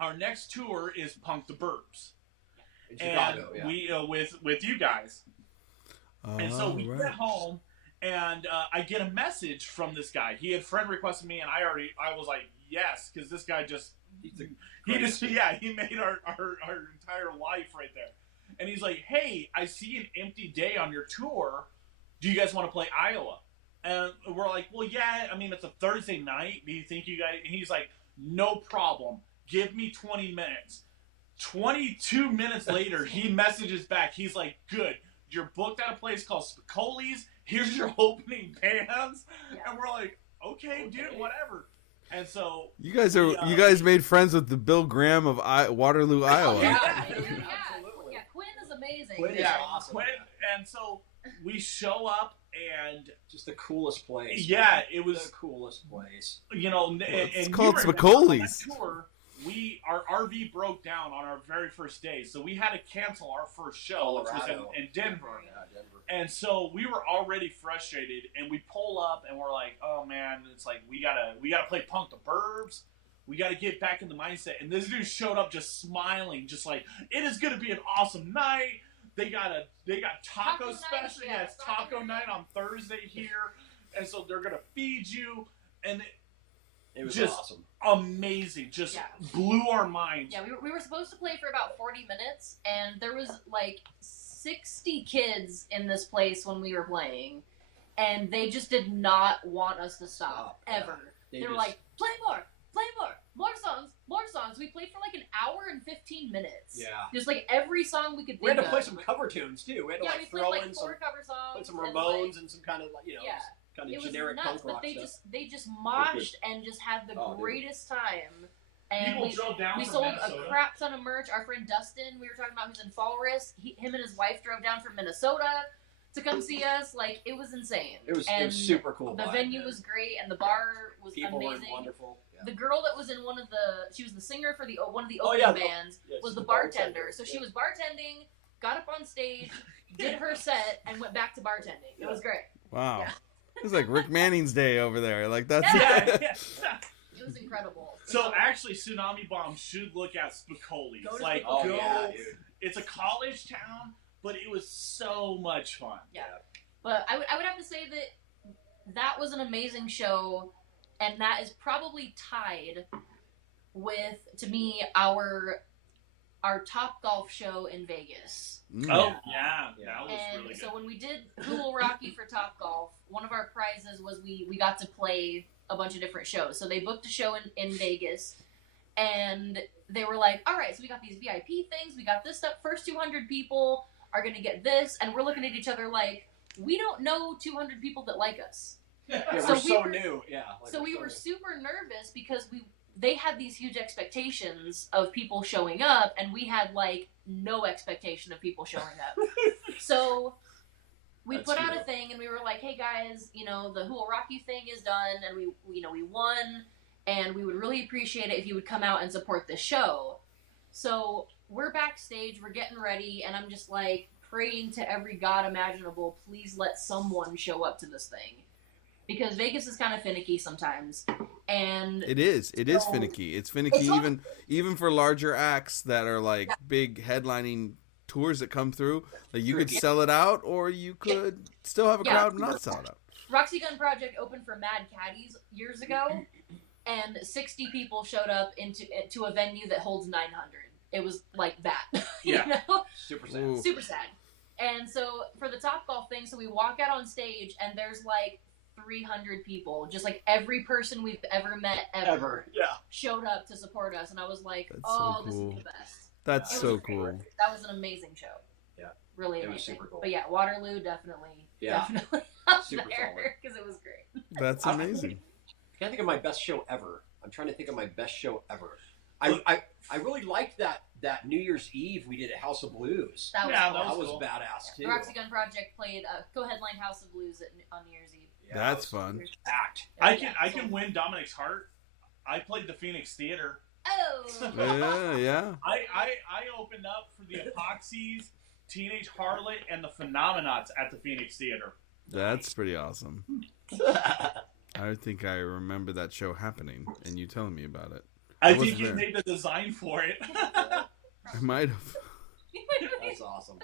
Our next tour is Punk the Burbs in Chicago. We with you guys. And so we get home, and I get a message from this guy. He had friend requested me, and I was like, yes, because this guy he made our entire life right there. And he's like, hey, I see an empty day on your tour. Do you guys want to play Iowa? And we're like, well, yeah, I mean, it's a Thursday night. Do you think you guys... And he's like, no problem. Give me 20 minutes. 22 minutes later, he messages back. He's like, good. You're booked at a place called Spicoli's. Here's your opening bands. Yeah. And we're like, okay, dude, whatever. And so... You guys made friends with the Bill Graham of Waterloo, Iowa. Yeah, absolutely. Yeah, Quinn is amazing. Quinn is awesome. And so we show up, and just the coolest place. Yeah, it was the coolest place. You know, it's called Spicoli's. Our RV broke down on our very first day, so we had to cancel our first show, which was in Denver. Yeah, Denver. And so we were already frustrated, and we pull up, and we're like, "Oh man, it's like we gotta play Punk the Burbs. We gotta get back in the mindset." And this dude showed up just smiling, just like, "It is gonna be an awesome night." They got taco special. Yeah, it's taco night on Thursday here, and so they're gonna feed you, and it was just awesome, amazing. Just blew our minds. Yeah, we were supposed to play for about 40 minutes, and there was like 60 kids in this place when we were playing, and they just did not want us to stop ever. They were like, play more songs. We played for like an hour and 15 minutes. Yeah. Just like every song we could think of. We had to play some cover tunes too. We had to throw in some cover songs. Put some Ramones and some kind of kind of generic punk rock stuff. They just moshed and just had the greatest time. And we sold a crap ton of merch. Our friend Dustin, we were talking about, who's in Fall Risk. Him and his wife drove down from Minnesota to come see us. Like, it was insane. It was super cool. The venue was great, and the bar was People amazing. were wonderful. Yeah. The girl that was in she was the singer for one of the opening bands, was the bartender. So she was bartending, got up on stage, did her set, and went back to bartending. It was great. Wow. Yeah. It was like Rick Manning's day over there. Like, that's It was incredible. So actually, Tsunami Bomb should look at Spicoli's. Go to Like, Spicoli. Dude. It's a college town, but it was so much fun. Yeah. But I would have to say that was an amazing show, and that is probably tied with, to me, our Top Golf show in Vegas. Oh, yeah. That was And really good. so when we did Who Will Rock You for Top Golf, one of our prizes was we got to play a bunch of different shows. So they booked a show in Vegas, and they were like, all right, so we got these VIP things, we got this stuff, first 200 people are going to get this, and we're looking at each other like, we don't know 200 people that like us. Yeah, So we're we so were- new. Yeah. Like So we so were new. super nervous because they had these huge expectations of people showing up, and we had like no expectation of people showing up. So we That's put out cool. a thing, and we were like, "Hey guys, the Who Will Rock You thing is done, and we won, and we would really appreciate it if you would come out and support this show." So we're backstage, we're getting ready, and I'm just like praying to every god imaginable, please let someone show up to this thing. Because Vegas is kind of finicky sometimes, and It is So- finicky. It's finicky It's even for larger acts that are like big headlining tours that come through. Like, you could Tricky. sell it out, or you could still have a Yeah. crowd and not sell it out. Roxy Gun Project opened for Mad Caddies years ago, and 60 people showed up to a venue that holds 900. It was like that, Yeah. you know, Super sad. Ooh. super sad. And so for the Top Golf thing, so we walk out on stage, and there's like 300 people, just like every person we've ever met Ever. Yeah. showed up to support us, and I was like, That's so oh, this cool. is the best. That's It so was great. cool. That was an amazing show. Yeah. Really It was amazing. super cool. But yeah, Waterloo definitely Yeah. up Super solid. there because it was great. That's amazing. I can't think of my best show ever. I'm trying to think of my best show ever. I really liked that New Year's Eve we did at House of Blues. That was Yeah, cool. that That was cool. badass too. The Roxy Gun Project played co-headline House of Blues on New Year's Eve. Yeah, That's it was fun. Packed. I Yeah, can win Dominic's heart. I played the Phoenix Theater. Oh. Yeah. I opened up for the Epoxies, Teenage Harlot, and the Phenomenauts at the Phoenix Theater. That's pretty awesome. I think I remember that show happening and you telling me about it. I wasn't think you there. made the design for it. I might have. That's awesome.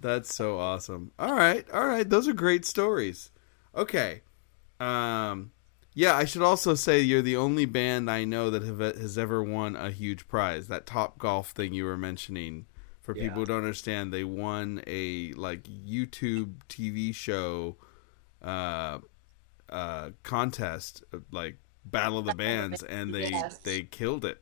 That's so awesome. All right. Those are great stories. Okay. Yeah, I should also say you're the only band I know that has ever won a huge prize. That Top Golf thing you were mentioning. For people who don't understand, they won a YouTube TV show contest, like Battle of the Bands, and Yes. they killed it.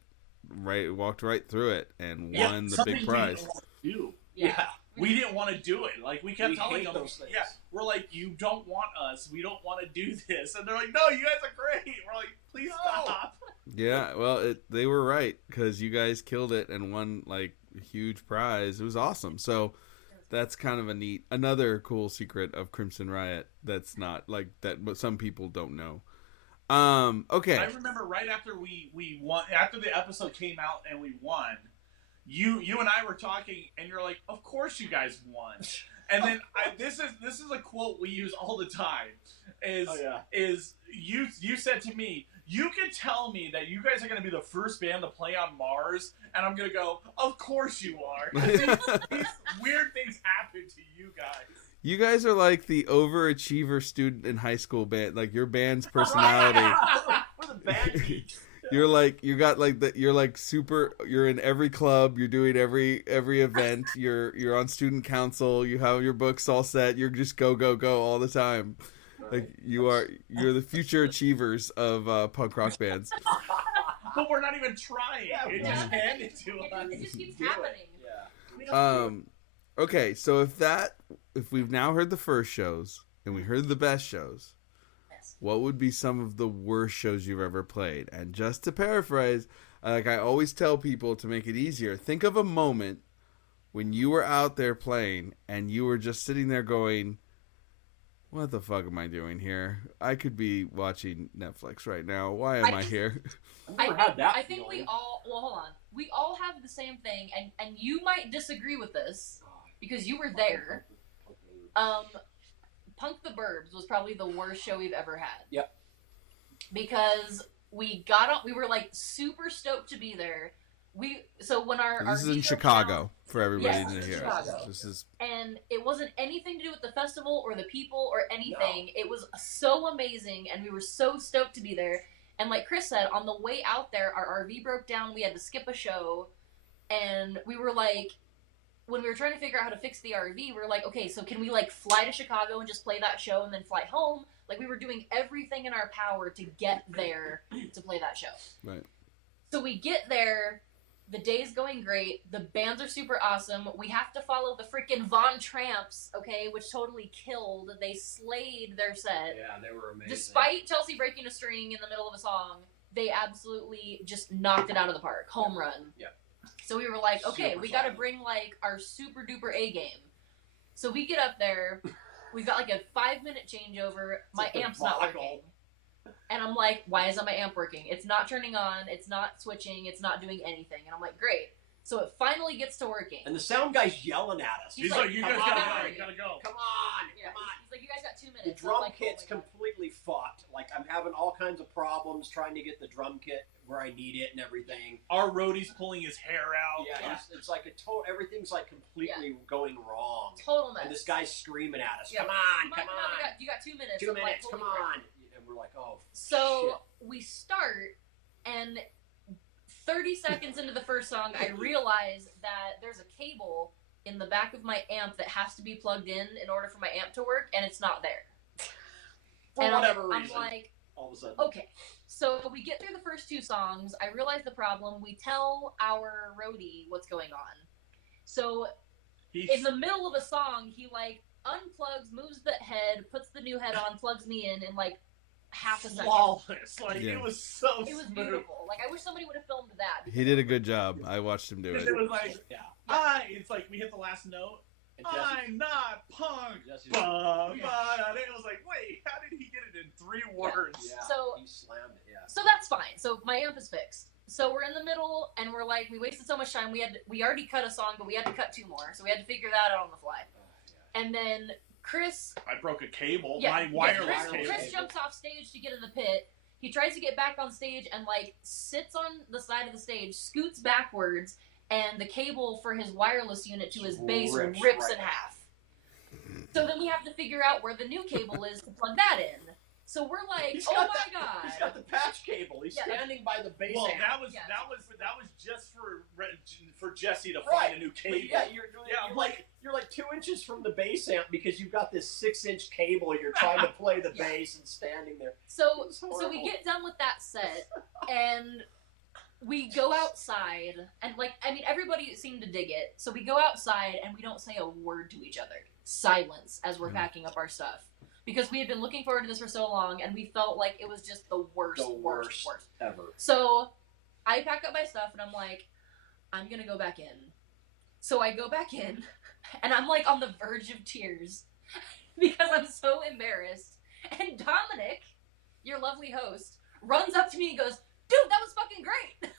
Right, walked right through it and Yeah, won the something big we prize. didn't want to do. Yeah. We didn't want to do it. Like, we kept We telling hate them, those things. yeah, we're like, you don't want us. We don't want to do this. And they're like, no, you guys are great. We're like, please stop. Yeah, well, they were right because you guys killed it and won like a huge prize. It was awesome. So that's kind of another cool secret of Crimson Riot. That's not like that, but some people don't know. Okay. I remember right after we won, after the episode came out and we won, you and I were talking, and you're like, of course you guys won. And then this is a quote we use all the time. Is you said to me, you can tell me that you guys are going to be the first band to play on Mars, and I'm going to go, of course you are. These weird things happen to you guys. You guys are like the overachiever student in high school band. Like your band's personality. We're the bad geeks. You're like you're like super. You're in every club. You're doing every event. You're on student council. You have your books all set. You're just go all the time. Like you're the future achievers of punk rock bands. But we're not even trying. Yeah, It we're just not. handed to us. It just keeps Do it. happening. Yeah. We don't do it. Okay, so if we've now heard the first shows and we heard the best shows, Yes. what would be some of the worst shows you've ever played? And just to paraphrase, like I always tell people to make it easier, think of a moment when you were out there playing and you were just sitting there going, what the fuck am I doing here? I could be watching Netflix right now. Why am I here? I think we all, well, hold on. We all have the same thing, and you might disagree with this because you were there. Punk the Burbs was probably the worst show we've ever had. Yep. Because we got on, we were like super stoked to be there. When this is in Chicago for everybody yes, to hear. Chicago. This is, and it wasn't anything to do with the festival or the people or anything. No. It was so amazing, and we were so stoked to be there. And like Chris said, on the way out there, our RV broke down. We had to skip a show, and we were like, when we were trying to figure out how to fix the RV, we were like, okay, so can we like fly to Chicago and just play that show and then fly home? Like we were doing everything in our power to get there to play that show. Right. So we get there. The day's going great. The bands are super awesome. We have to follow the freaking Von Tramps, okay, which totally killed. They slayed their set. Yeah, they were amazing. Despite Chelsea breaking a string in the middle of a song, they absolutely just knocked it out of the park. Home run. Yep. So we were like, okay, Super we got to solid. bring like our super duper A game. So we get up there. We've got like a 5-minute changeover. My amp's not working. And I'm like, why isn't my amp working? It's not turning on. It's not switching. It's not doing anything. And I'm like, great. So it finally gets to working. And the sound guy's yelling at us. He's like, you guys gotta go. You gotta go. Come on. Yeah, Come on. he's like, you guys got 2 minutes. The drum like, kit's oh my God. completely fucked. Like, I'm having all kinds of problems trying to get the drum kit where I need it and everything. Our roadie's pulling his hair out. Yeah, it's like everything's like completely going wrong. Total mess. And this guy's screaming at us. Yeah. Come on, come on. You got 2 minutes. 2 I'm like, minutes, come holy crap. on. And we're like, oh, So shit. we start, and 30 seconds into the first song, I realize that there's a cable in the back of my amp that has to be plugged in order for my amp to work, and it's not there. For and whatever I'm reason. like, all of a sudden. okay. So we get through the first 2 songs. I realize the problem. We tell our roadie what's going on. So in the middle of a song, he like unplugs, moves the head, puts the new head on, plugs me in like half a second. Flawless. Like, Yeah. it was so It was smooth. beautiful. Like, I wish somebody would have filmed that. he did a good job. I watched him do Because it. it was like, Yeah. it's like we hit the last note. And Jesse- I'm not punk. Jesse's- And it was like, wait, how did he get it in 3 words? Yeah, So- he slammed it, yeah. So that's fine. So my amp is fixed. So we're in the middle, and we're like, we wasted so much time. We already cut a song, but we had to cut 2 more. So we had to figure that out on the fly. And then Chris, I broke a cable. yeah, My wireless Chris, cable. Chris jumps off stage to get in the pit. He tries to get back on stage and like sits on the side of the stage, scoots backwards, and the cable for his wireless unit to his bass rips right in half. So then we have to figure out where the new cable is to plug that in. So we're like, He's oh got my god. He's got the patch cable. He's Yeah. standing by the base Well, amp. that was just for Jesse to find a new cable. But yeah, you're like 2 inches from the bass amp because you've got this 6-inch cable. You're trying to play the Yeah. bass and standing there. So It's we horrible. get done with that set, and we go outside, and like, I mean, everybody seemed to dig it. So we go outside, and we don't say a word to each other. Silence as we're packing up our stuff. Because we had been looking forward to this for so long, and we felt like it was just the worst. ever. So I pack up my stuff, and I'm like, I'm gonna go back in. So I go back in, and I'm like on the verge of tears because I'm so embarrassed. And Dominic, your lovely host, runs up to me and goes, dude, that was fucking great.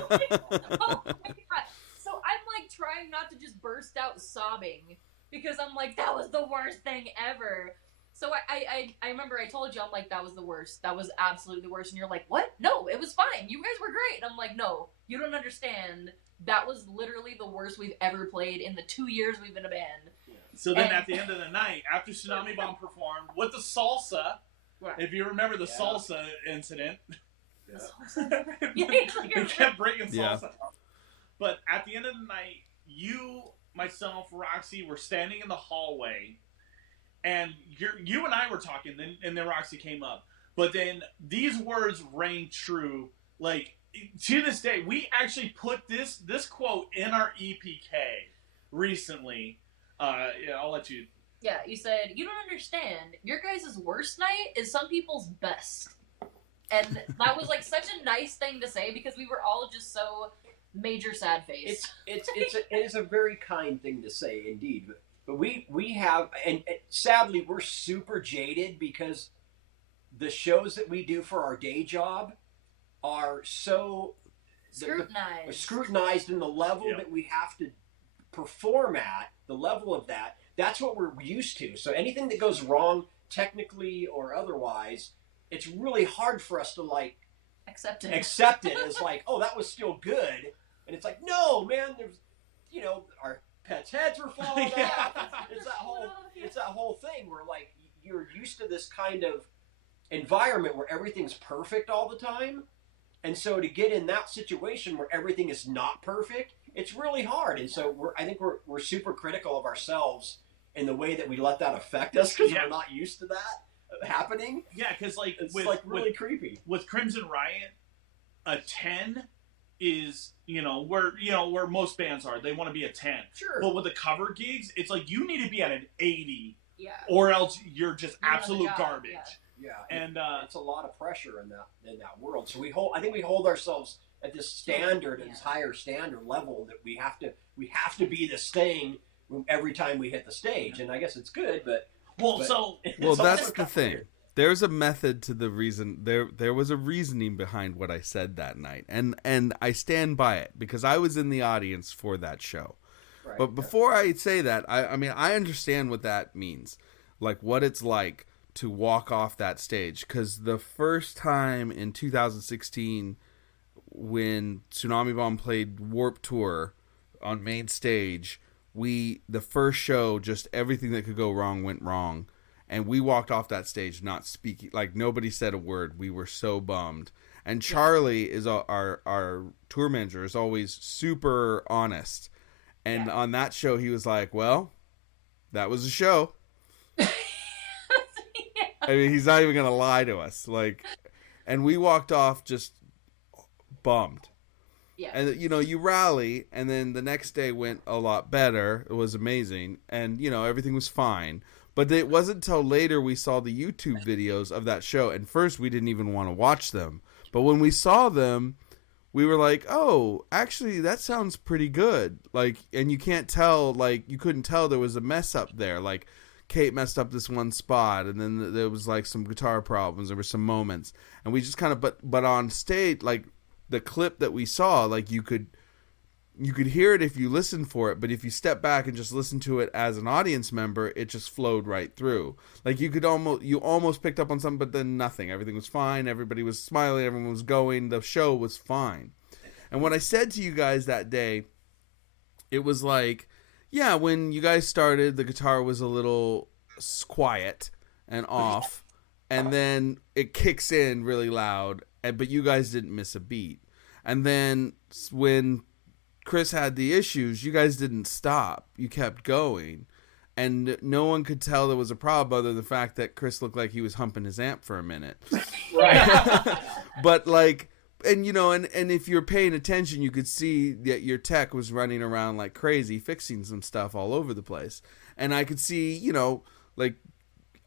Oh my god. So I'm like trying not to just burst out sobbing because I'm like, that was the worst thing ever. So I remember I told you, I'm like, that was the worst. That was absolutely the worst. And you're like, what? No, it was fine. You guys were great. And I'm like, no, you don't understand. That was literally the worst we've ever played in the 2 years we've been a band. So then And- at the end of the night, after Tsunami Bomb performed with the salsa, if you remember the salsa incident, we kept bringing salsa up. But at the end of the night, you, myself, Roxy were standing in the hallway, and you and I were talking, and then Roxy came up. But then these words rang true. Like, to this day, we actually put this quote in our EPK recently. Yeah, I'll let you. Yeah, you said, you don't understand. Your guys' worst night is some people's best. And that was like such a nice thing to say because we were all just so major sad face. It is a very kind thing to say, indeed. But we have, and sadly, we're super jaded because the shows that we do for our day job are so scrutinized in the level that we have to perform at, the level of that's what we're used to. So anything that goes wrong technically or otherwise, it's really hard for us to like accept it as like, oh, that was still good. And it's like, no, man, there's, our pets' heads were falling off. It's that whole thing where like you're used to this kind of environment where everything's perfect all the time. And so to get in that situation where everything is not perfect, it's really hard. And so I think we're super critical of ourselves in the way that we let that affect us because we're not used to that happening. Yeah, because like it's like really creepy. With Crimson Riot, a 10 is where most bands are. They want to be a 10. Sure. But with the cover gigs, it's like you need to be at an 80. Yeah. Or else you're just absolute garbage. Yeah. And it's a lot of pressure in that world. So I think we hold ourselves at this standard, this higher standard level that we have to be this thing every time we hit the stage. And I guess it's good, but that's the thing. There's a method to the reason. There was a reasoning behind what I said that night, and I stand by it because I was in the audience for that show. Right, but before I say that, I mean I understand what that means, like what it's like to walk off that stage. Because the first time in 2016, when Tsunami Bomb played Warped Tour on main stage, the first show, just everything that could go wrong went wrong. And we walked off that stage not speaking, like nobody said a word. We were so bummed. And Charlie is our tour manager, is always super honest. And on that show, he was like, well, that was a show. I mean, he's not even going to lie to us. Like, and we walked off just bummed. Yeah. And, you rally, and then the next day went a lot better. It was amazing. And, everything was fine. But it wasn't until later we saw the YouTube videos of that show. And first, we didn't even want to watch them. But when we saw them, we were like, oh, actually, that sounds pretty good. Like, and you can't tell, like, you couldn't tell there was a mess up there. Like, Kate messed up this one spot, and then there was, like, some guitar problems. There were some moments. And we just kind of, but on stage, like, the clip that we saw, like, you could hear it if you listened for it, but if you step back and just listen to it as an audience member, it just flowed right through. Like you almost picked up on something, but then nothing. Everything was fine. Everybody was smiling. Everyone was going. The show was fine. And what I said to you guys that day, it was like, yeah, when you guys started, the guitar was a little quiet and off, and then it kicks in really loud, but you guys didn't miss a beat. And then when Chris had the issues, you guys didn't stop. You kept going. And no one could tell there was a problem other than the fact that Chris looked like he was humping his amp for a minute. Right. But like, and and if you're paying attention, you could see that your tech was running around like crazy, fixing some stuff all over the place. And I could see, like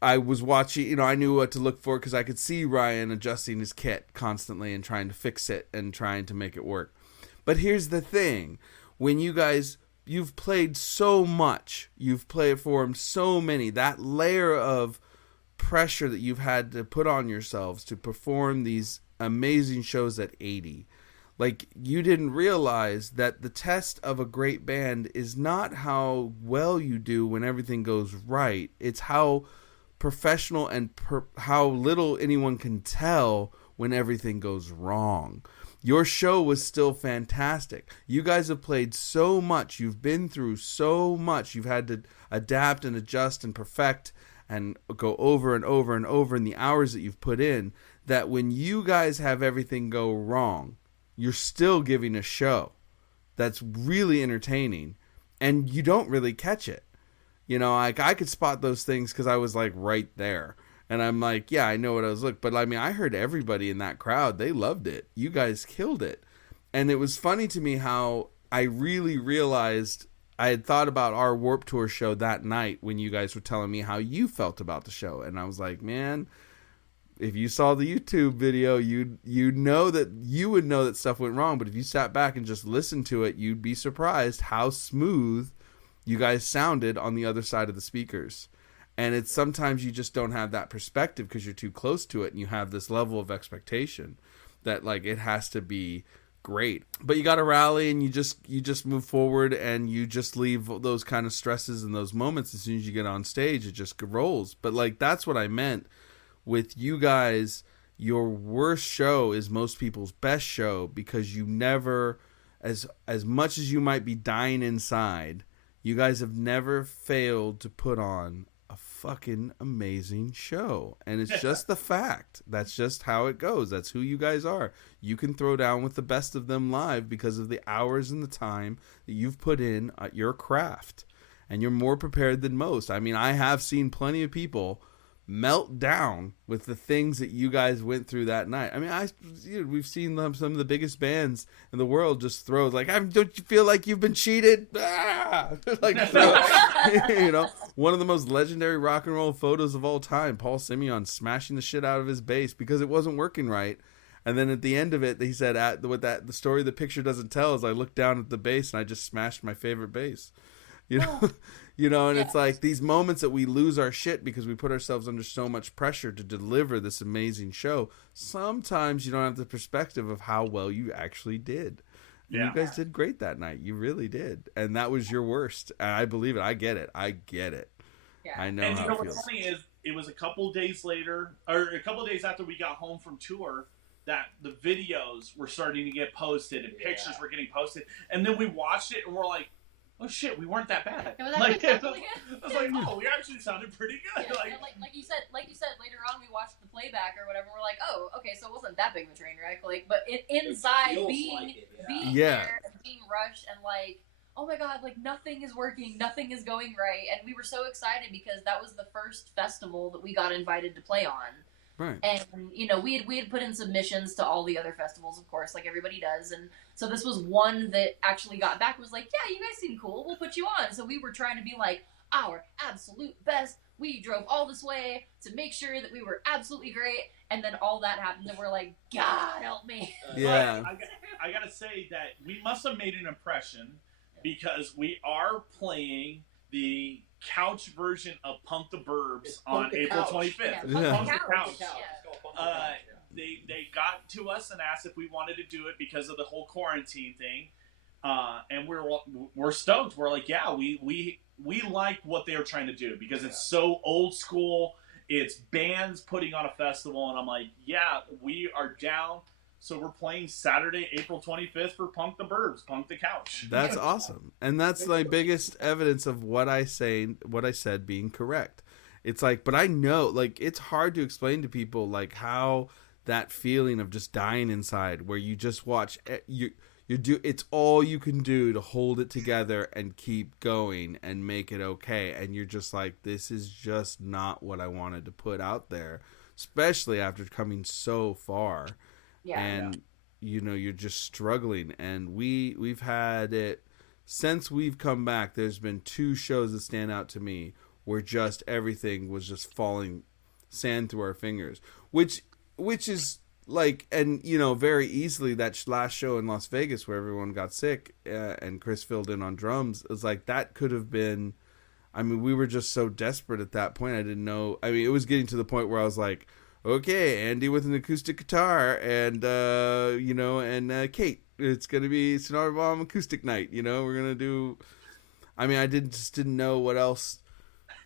I was watching, I knew what to look for because I could see Ryan adjusting his kit constantly and trying to fix it and trying to make it work. But here's the thing. When you've played so much, you've performed so many, that layer of pressure that you've had to put on yourselves to perform these amazing shows at 80, like you didn't realize that the test of a great band is not how well you do when everything goes right. It's how professional and how little anyone can tell when everything goes wrong. Your show was still fantastic. You guys have played so much. You've been through so much. You've had to adapt and adjust and perfect and go over and over and over in the hours that you've put in, that when you guys have everything go wrong, you're still giving a show that's really entertaining, and you don't really catch it. Like I could spot those things because I was like right there. And I'm like, yeah, I know what I was looking. But I mean, I heard everybody in that crowd, they loved it. You guys killed it. And it was funny to me how I really realized I had thought about our Warped Tour show that night when you guys were telling me how you felt about the show. And I was like, man, if you saw the YouTube video, you would know that stuff went wrong. But if you sat back and just listened to it, you'd be surprised how smooth you guys sounded on the other side of the speakers. And it's sometimes you just don't have that perspective because you're too close to it, and you have this level of expectation that like it has to be great. But you got to rally, and you just move forward, and you just leave those kind of stresses and those moments. As soon as you get on stage, it just rolls. But like that's what I meant with you guys. Your worst show is most people's best show, because you never, as much as you might be dying inside, you guys have never failed to put on a fucking amazing show. And it's just the fact. That's just how it goes. That's who you guys are. You can throw down with the best of them live because of the hours and the time that you've put in at your craft. And you're more prepared than most. I mean, I have seen plenty of people melt down with the things that you guys went through that night. I mean, we've seen some of the biggest bands in the world just throw like, don't you feel like you've been cheated? Ah! Like, you know, one of the most legendary rock and roll photos of all time, Paul Simeon smashing the shit out of his bass because it wasn't working right. And then at the end of it, he said, the story the picture doesn't tell is I looked down at the bass and I just smashed my favorite bass. You know, and it's like these moments that we lose our shit because we put ourselves under so much pressure to deliver this amazing show. Sometimes you don't have the perspective of how well you actually did. And you guys did great that night. You really did. And that was your worst. And I believe it. I get it. Yeah. I know. And you know what's funny is it was a couple days later, or a couple days after we got home from tour, that the videos were starting to get posted and pictures were getting posted. And then we watched it and we're like, oh shit, we weren't that bad. It was actually really good. I was like, oh, we actually sounded pretty good. Yeah, like you said later on, we watched the playback or whatever. We're like, oh, okay, so it wasn't that big of a train wreck. Like, but inside being there, being rushed, and like, oh my god, like nothing is working, nothing is going right, and we were so excited because that was the first festival that we got invited to play on. Right. And, you know, we had put in submissions to all the other festivals, of course, like everybody does. And so this was one that actually got back, was like, yeah, you guys seem cool. We'll put you on. So we were trying to be like our absolute best. We drove all this way to make sure that we were absolutely great. And then all that happened and we're like, God help me. Yeah. I got to say that we must have made an impression because we are playing the couch version of Punk the Burbs on April 25th. Punk the Couch. They got to us and asked if we wanted to do it because of the whole quarantine thing, and we're stoked. We're like, yeah, we like what they were trying to do because it's so old school. It's bands putting on a festival, and I'm like, yeah, we are down. So we're playing Saturday, April 25th for Punk the Burbs, Punk the Couch. That's awesome. And that's my biggest evidence of what I said being correct. It's like, but I know, like, it's hard to explain to people, like, how that feeling of just dying inside, where you just watch, it's all you can do to hold it together and keep going and make it okay. And you're just like, this is just not what I wanted to put out there, especially after coming so far. Yeah, and you know, you're just struggling, and we've had it since we've come back. There's been 2 shows that stand out to me where just everything was just falling sand through our fingers, which is like, and you know, very easily that last show in Las Vegas where everyone got sick and Chris filled in on drums. It's like that could have been. I mean, we were just so desperate at that point. I didn't know. I mean, it was getting to the point where I was like, okay, Andy with an acoustic guitar, and you know, and Kate. It's gonna be Sonora Bomb acoustic night. You know, we're gonna do. I mean, I just didn't know what else.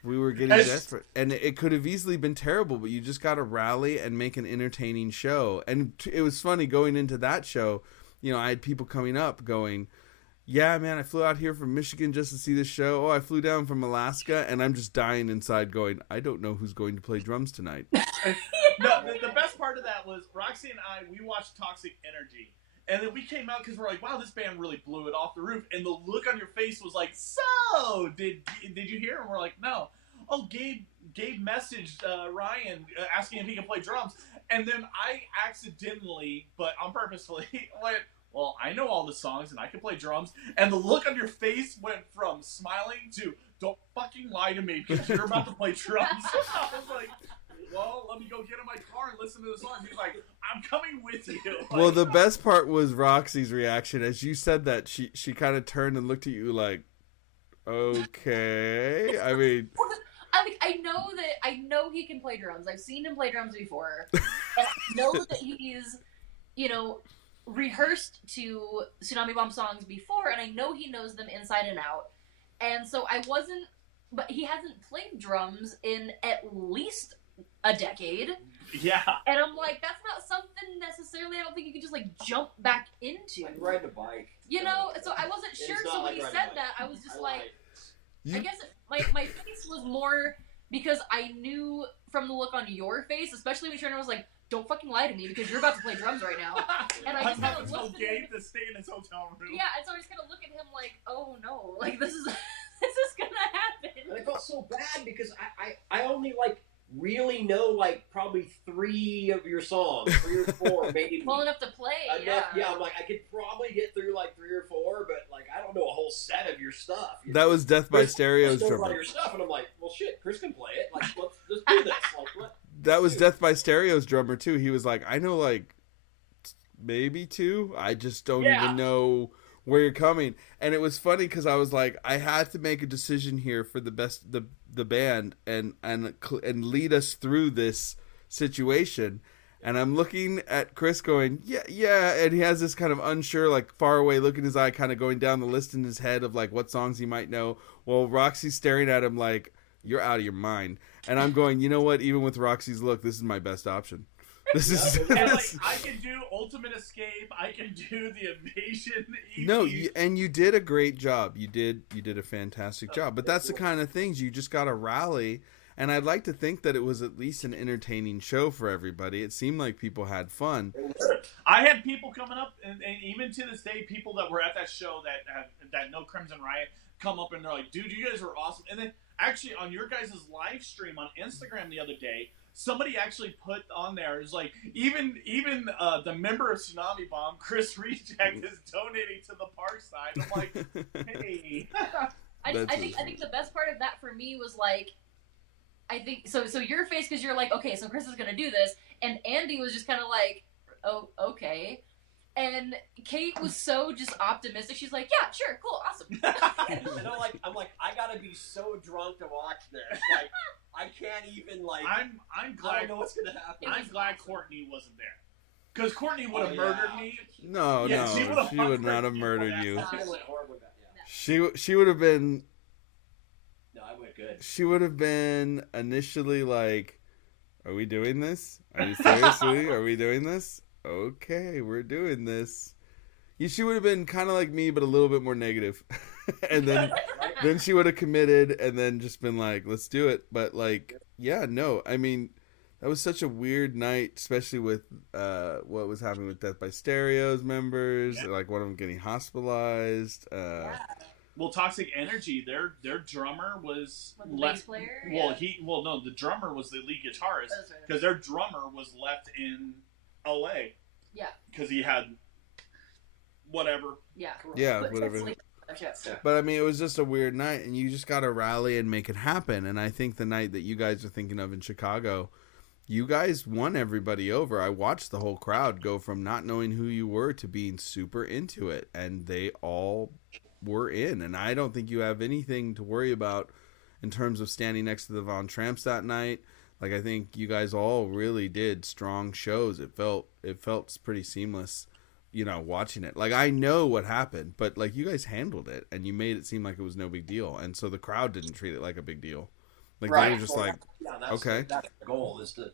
We were getting desperate, and it could have easily been terrible. But you just got to rally and make an entertaining show. And it was funny going into that show. You know, I had people coming up going, yeah, man, I flew out here from Michigan just to see this show. Oh, I flew down from Alaska, and I'm just dying inside going, I don't know who's going to play drums tonight. No, the best part of that was Roxy and I, we watched Toxic Energy. And then we came out because we're like, wow, this band really blew it off the roof. And the look on your face was like, so, did you hear? And we're like, no. Oh, Gabe messaged Ryan asking if he can play drums. And then I accidentally, but on purposefully, went, well, I know all the songs and I can play drums. And the look on your face went from smiling to, don't fucking lie to me because you're about to play drums. I was like, well, let me go get in my car and listen to the song. He's like, I'm coming with you. Like, Well, the best part was Roxy's reaction. As you said that, she kind of turned and looked at you like, okay. I mean... I know he can play drums. I've seen him play drums before. And I know that he's, rehearsed to Tsunami Bomb songs before, and I know he knows them inside and out. And so but he hasn't played drums in at least a decade. Yeah. And I'm like, that's not something necessarily I don't think you can just, jump back into. Like riding a bike. So I wasn't sure, so when he said that, I was just I guess my face was more because I knew from the look on your face, especially when Turner was like, don't fucking lie to me because you're about to play drums right now. And I just kind of looked at him. To stay in his hotel room. Yeah, and so I just kind of look at him like, oh no, this is gonna happen. And I felt so bad because I only really know probably 3 of your songs, 3 or 4 maybe. Well enough to play. Enough, yeah. I'm like, I could probably get through 3 or 4, but I don't know a whole set of your stuff. That was Death by Stereo's drummer. drummer. Your stuff, and I'm like, well, shit, Chris can play it. Let's do this. That was Death by Stereo's drummer too. He was like, I know maybe 2. I just don't even know where you're coming. And it was funny because I was like, I had to make a decision here for the band and lead us through this situation. And I'm looking at Chris going, yeah, and he has this kind of unsure, far away look in his eye, kind of going down the list in his head of what songs he might know. Well, Roxy's staring at him like, you're out of your mind. And I'm going, you know what? Even with Roxy's look, this is my best option. This is. And I can do Ultimate Escape. I can do the Invasion. EP. No, and you did a great job. You did a fantastic job. But that's the kind of things you just got to rally. And I'd like to think that it was at least an entertaining show for everybody. It seemed like people had fun. I had people coming up, and even to this day, people that were at that show that know Crimson Riot come up and they're like, dude, you guys are awesome. And then actually on your guys' live stream on Instagram the other day, somebody actually put on there, is like, even the member of Tsunami Bomb, Chris Reject, is donating to the park side. I'm like, hey. I think the best part of that for me was I think so your face, because you're like, okay, so Chris is gonna do this, and Andy was just kind of like, oh, okay. And Kate was so just optimistic. She's like, yeah, sure, cool, awesome. And I'm like, I gotta be so drunk to watch this. I can't even I'm glad. I don't know what's gonna happen. I'm glad Courtney wasn't there, because Courtney would have murdered me. No, she would not have murdered you. She would have been. No, I went good. She would have been initially like, "Are we doing this? Are you seriously? Are we doing this? Okay, we're doing this." She would have been kind of like me, but a little bit more negative. And then she would have committed and then just been like, let's do it. But yeah, no, I mean, that was such a weird night, especially with what was happening with Death by Stereo's members, one of them getting hospitalized. Well, Toxic Energy, their drummer was the bass player. Well, no, the drummer was the lead guitarist, because their drummer was left in LA. Yeah. Because he had whatever. Yeah. Yeah, whatever. But I mean, it was just a weird night, and you just got to rally and make it happen. And I think the night that you guys are thinking of in Chicago, you guys won everybody over. I watched the whole crowd go from not knowing who you were to being super into it, and they all were in. And I don't think you have anything to worry about in terms of standing next to the Von Tramps that night. I think you guys all really did strong shows. It felt pretty seamless, watching it. I know what happened, but you guys handled it and you made it seem like it was no big deal. And so the crowd didn't treat it like a big deal. They were just okay. That's the goal, is to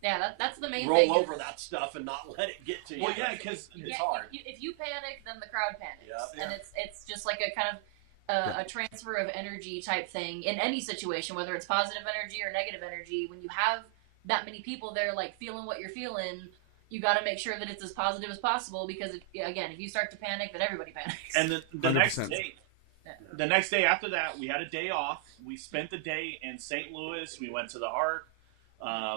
that's the main roll thing. Roll over that stuff and not let it get to you. Well, yeah, because it's hard. If you panic, then the crowd panics. Yeah. And it's just like a kind of a transfer of energy type thing in any situation, whether it's positive energy or negative energy. When you have that many people there feeling what you're feeling, you got to make sure that it's as positive as possible, because if you start to panic, then everybody panics. And the next day after that, we had a day off. We spent the day in St. Louis. We went to the Arc.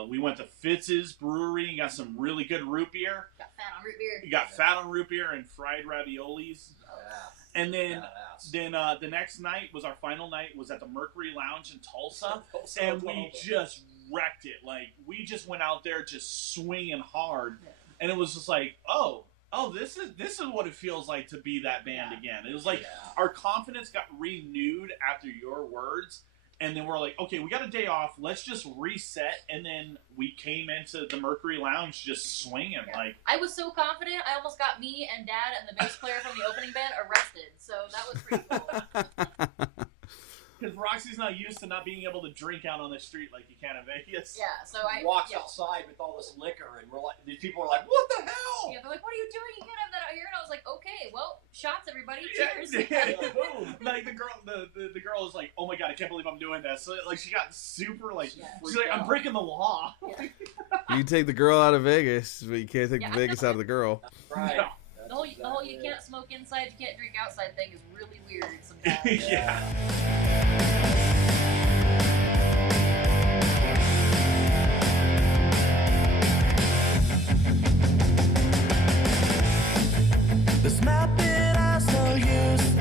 We went to Fitz's Brewery and got some really good root beer. Got fat on root beer. You got fat on root beer and fried raviolis. And then the next night was our final night, was at the Mercury Lounge in Tulsa. And we just wrecked it. Like, we just went out there just swinging hard, and it was just like, oh, this is what it feels like to be that band again. It was like our confidence got renewed after your words, and then we're like, okay, we got a day off. Let's just reset, and then we came into the Mercury Lounge just swinging. Like, I was so confident, I almost got me and Dad and the bass player from the opening band arrested. So that was pretty cool. Because Roxy's not used to not being able to drink out on the street like you can in Vegas. Yeah, so I walks outside with all this liquor, and we're like, these people are like, "What the hell?" Yeah, they're like, "What are you doing? You can't have that out here." And I was like, "Okay, well, shots, everybody, Yeah, cheers." yeah. Like the girl was like, "Oh my god, I can't believe I'm doing this." So, like, she got super like, she's like, "I'm breaking the law." Yeah. You can take the girl out of Vegas, but you can't take the Vegas out of the girl. Right. No. The whole you can't smoke inside, you can't drink outside thing is really weird sometimes. This map that I so use,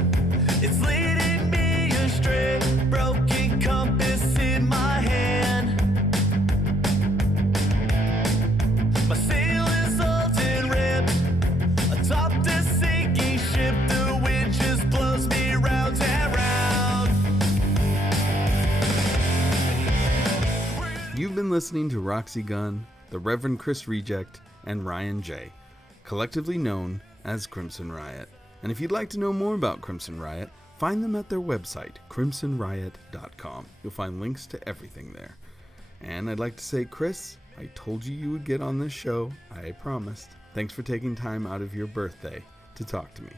it's leading me astray. Broken compass in my hand. My sail is old and ripped. Atop the sinking ship, the wind just blows me round and round. You've been listening to Roxy Gunn, the Reverend Chris Reject, and Ryan J., collectively known as Crimson Riot. And if you'd like to know more about Crimson Riot, find them at their website, crimsonriot.com. You'll find links to everything there. And I'd like to say, Chris, I told you would get on this show. I promised. Thanks for taking time out of your birthday to talk to me.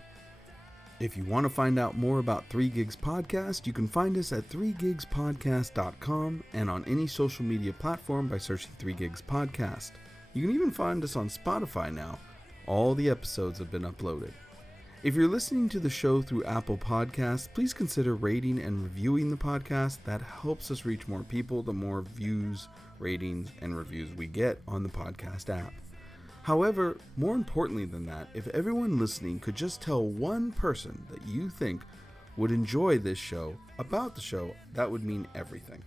If you want to find out more about 3 Gigs Podcast, you can find us at 3gigspodcast.com and on any social media platform by searching 3 Gigs Podcast. You can even find us on Spotify now. All the episodes have been uploaded. If you're listening to the show through Apple Podcasts, please consider rating and reviewing the podcast. That helps us reach more people the more views, ratings, and reviews we get on the podcast app. However, more importantly than that, if everyone listening could just tell one person that you think would enjoy this show about the show, that would mean everything.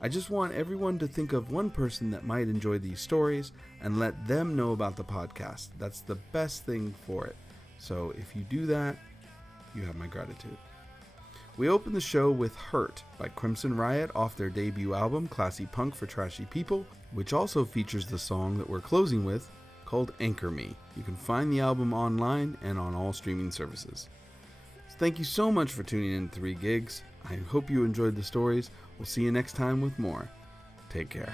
I just want everyone to think of one person that might enjoy these stories and let them know about the podcast. That's the best thing for it. So if you do that, you have my gratitude. We open the show with Hurt by Crimson Riot off their debut album, Classy Punk for Trashy People, which also features the song that we're closing with, called Anchor Me. You can find the album online and on all streaming services. So thank you so much for tuning in to 3 Gigs. I hope you enjoyed the stories. We'll see you next time with more. Take care.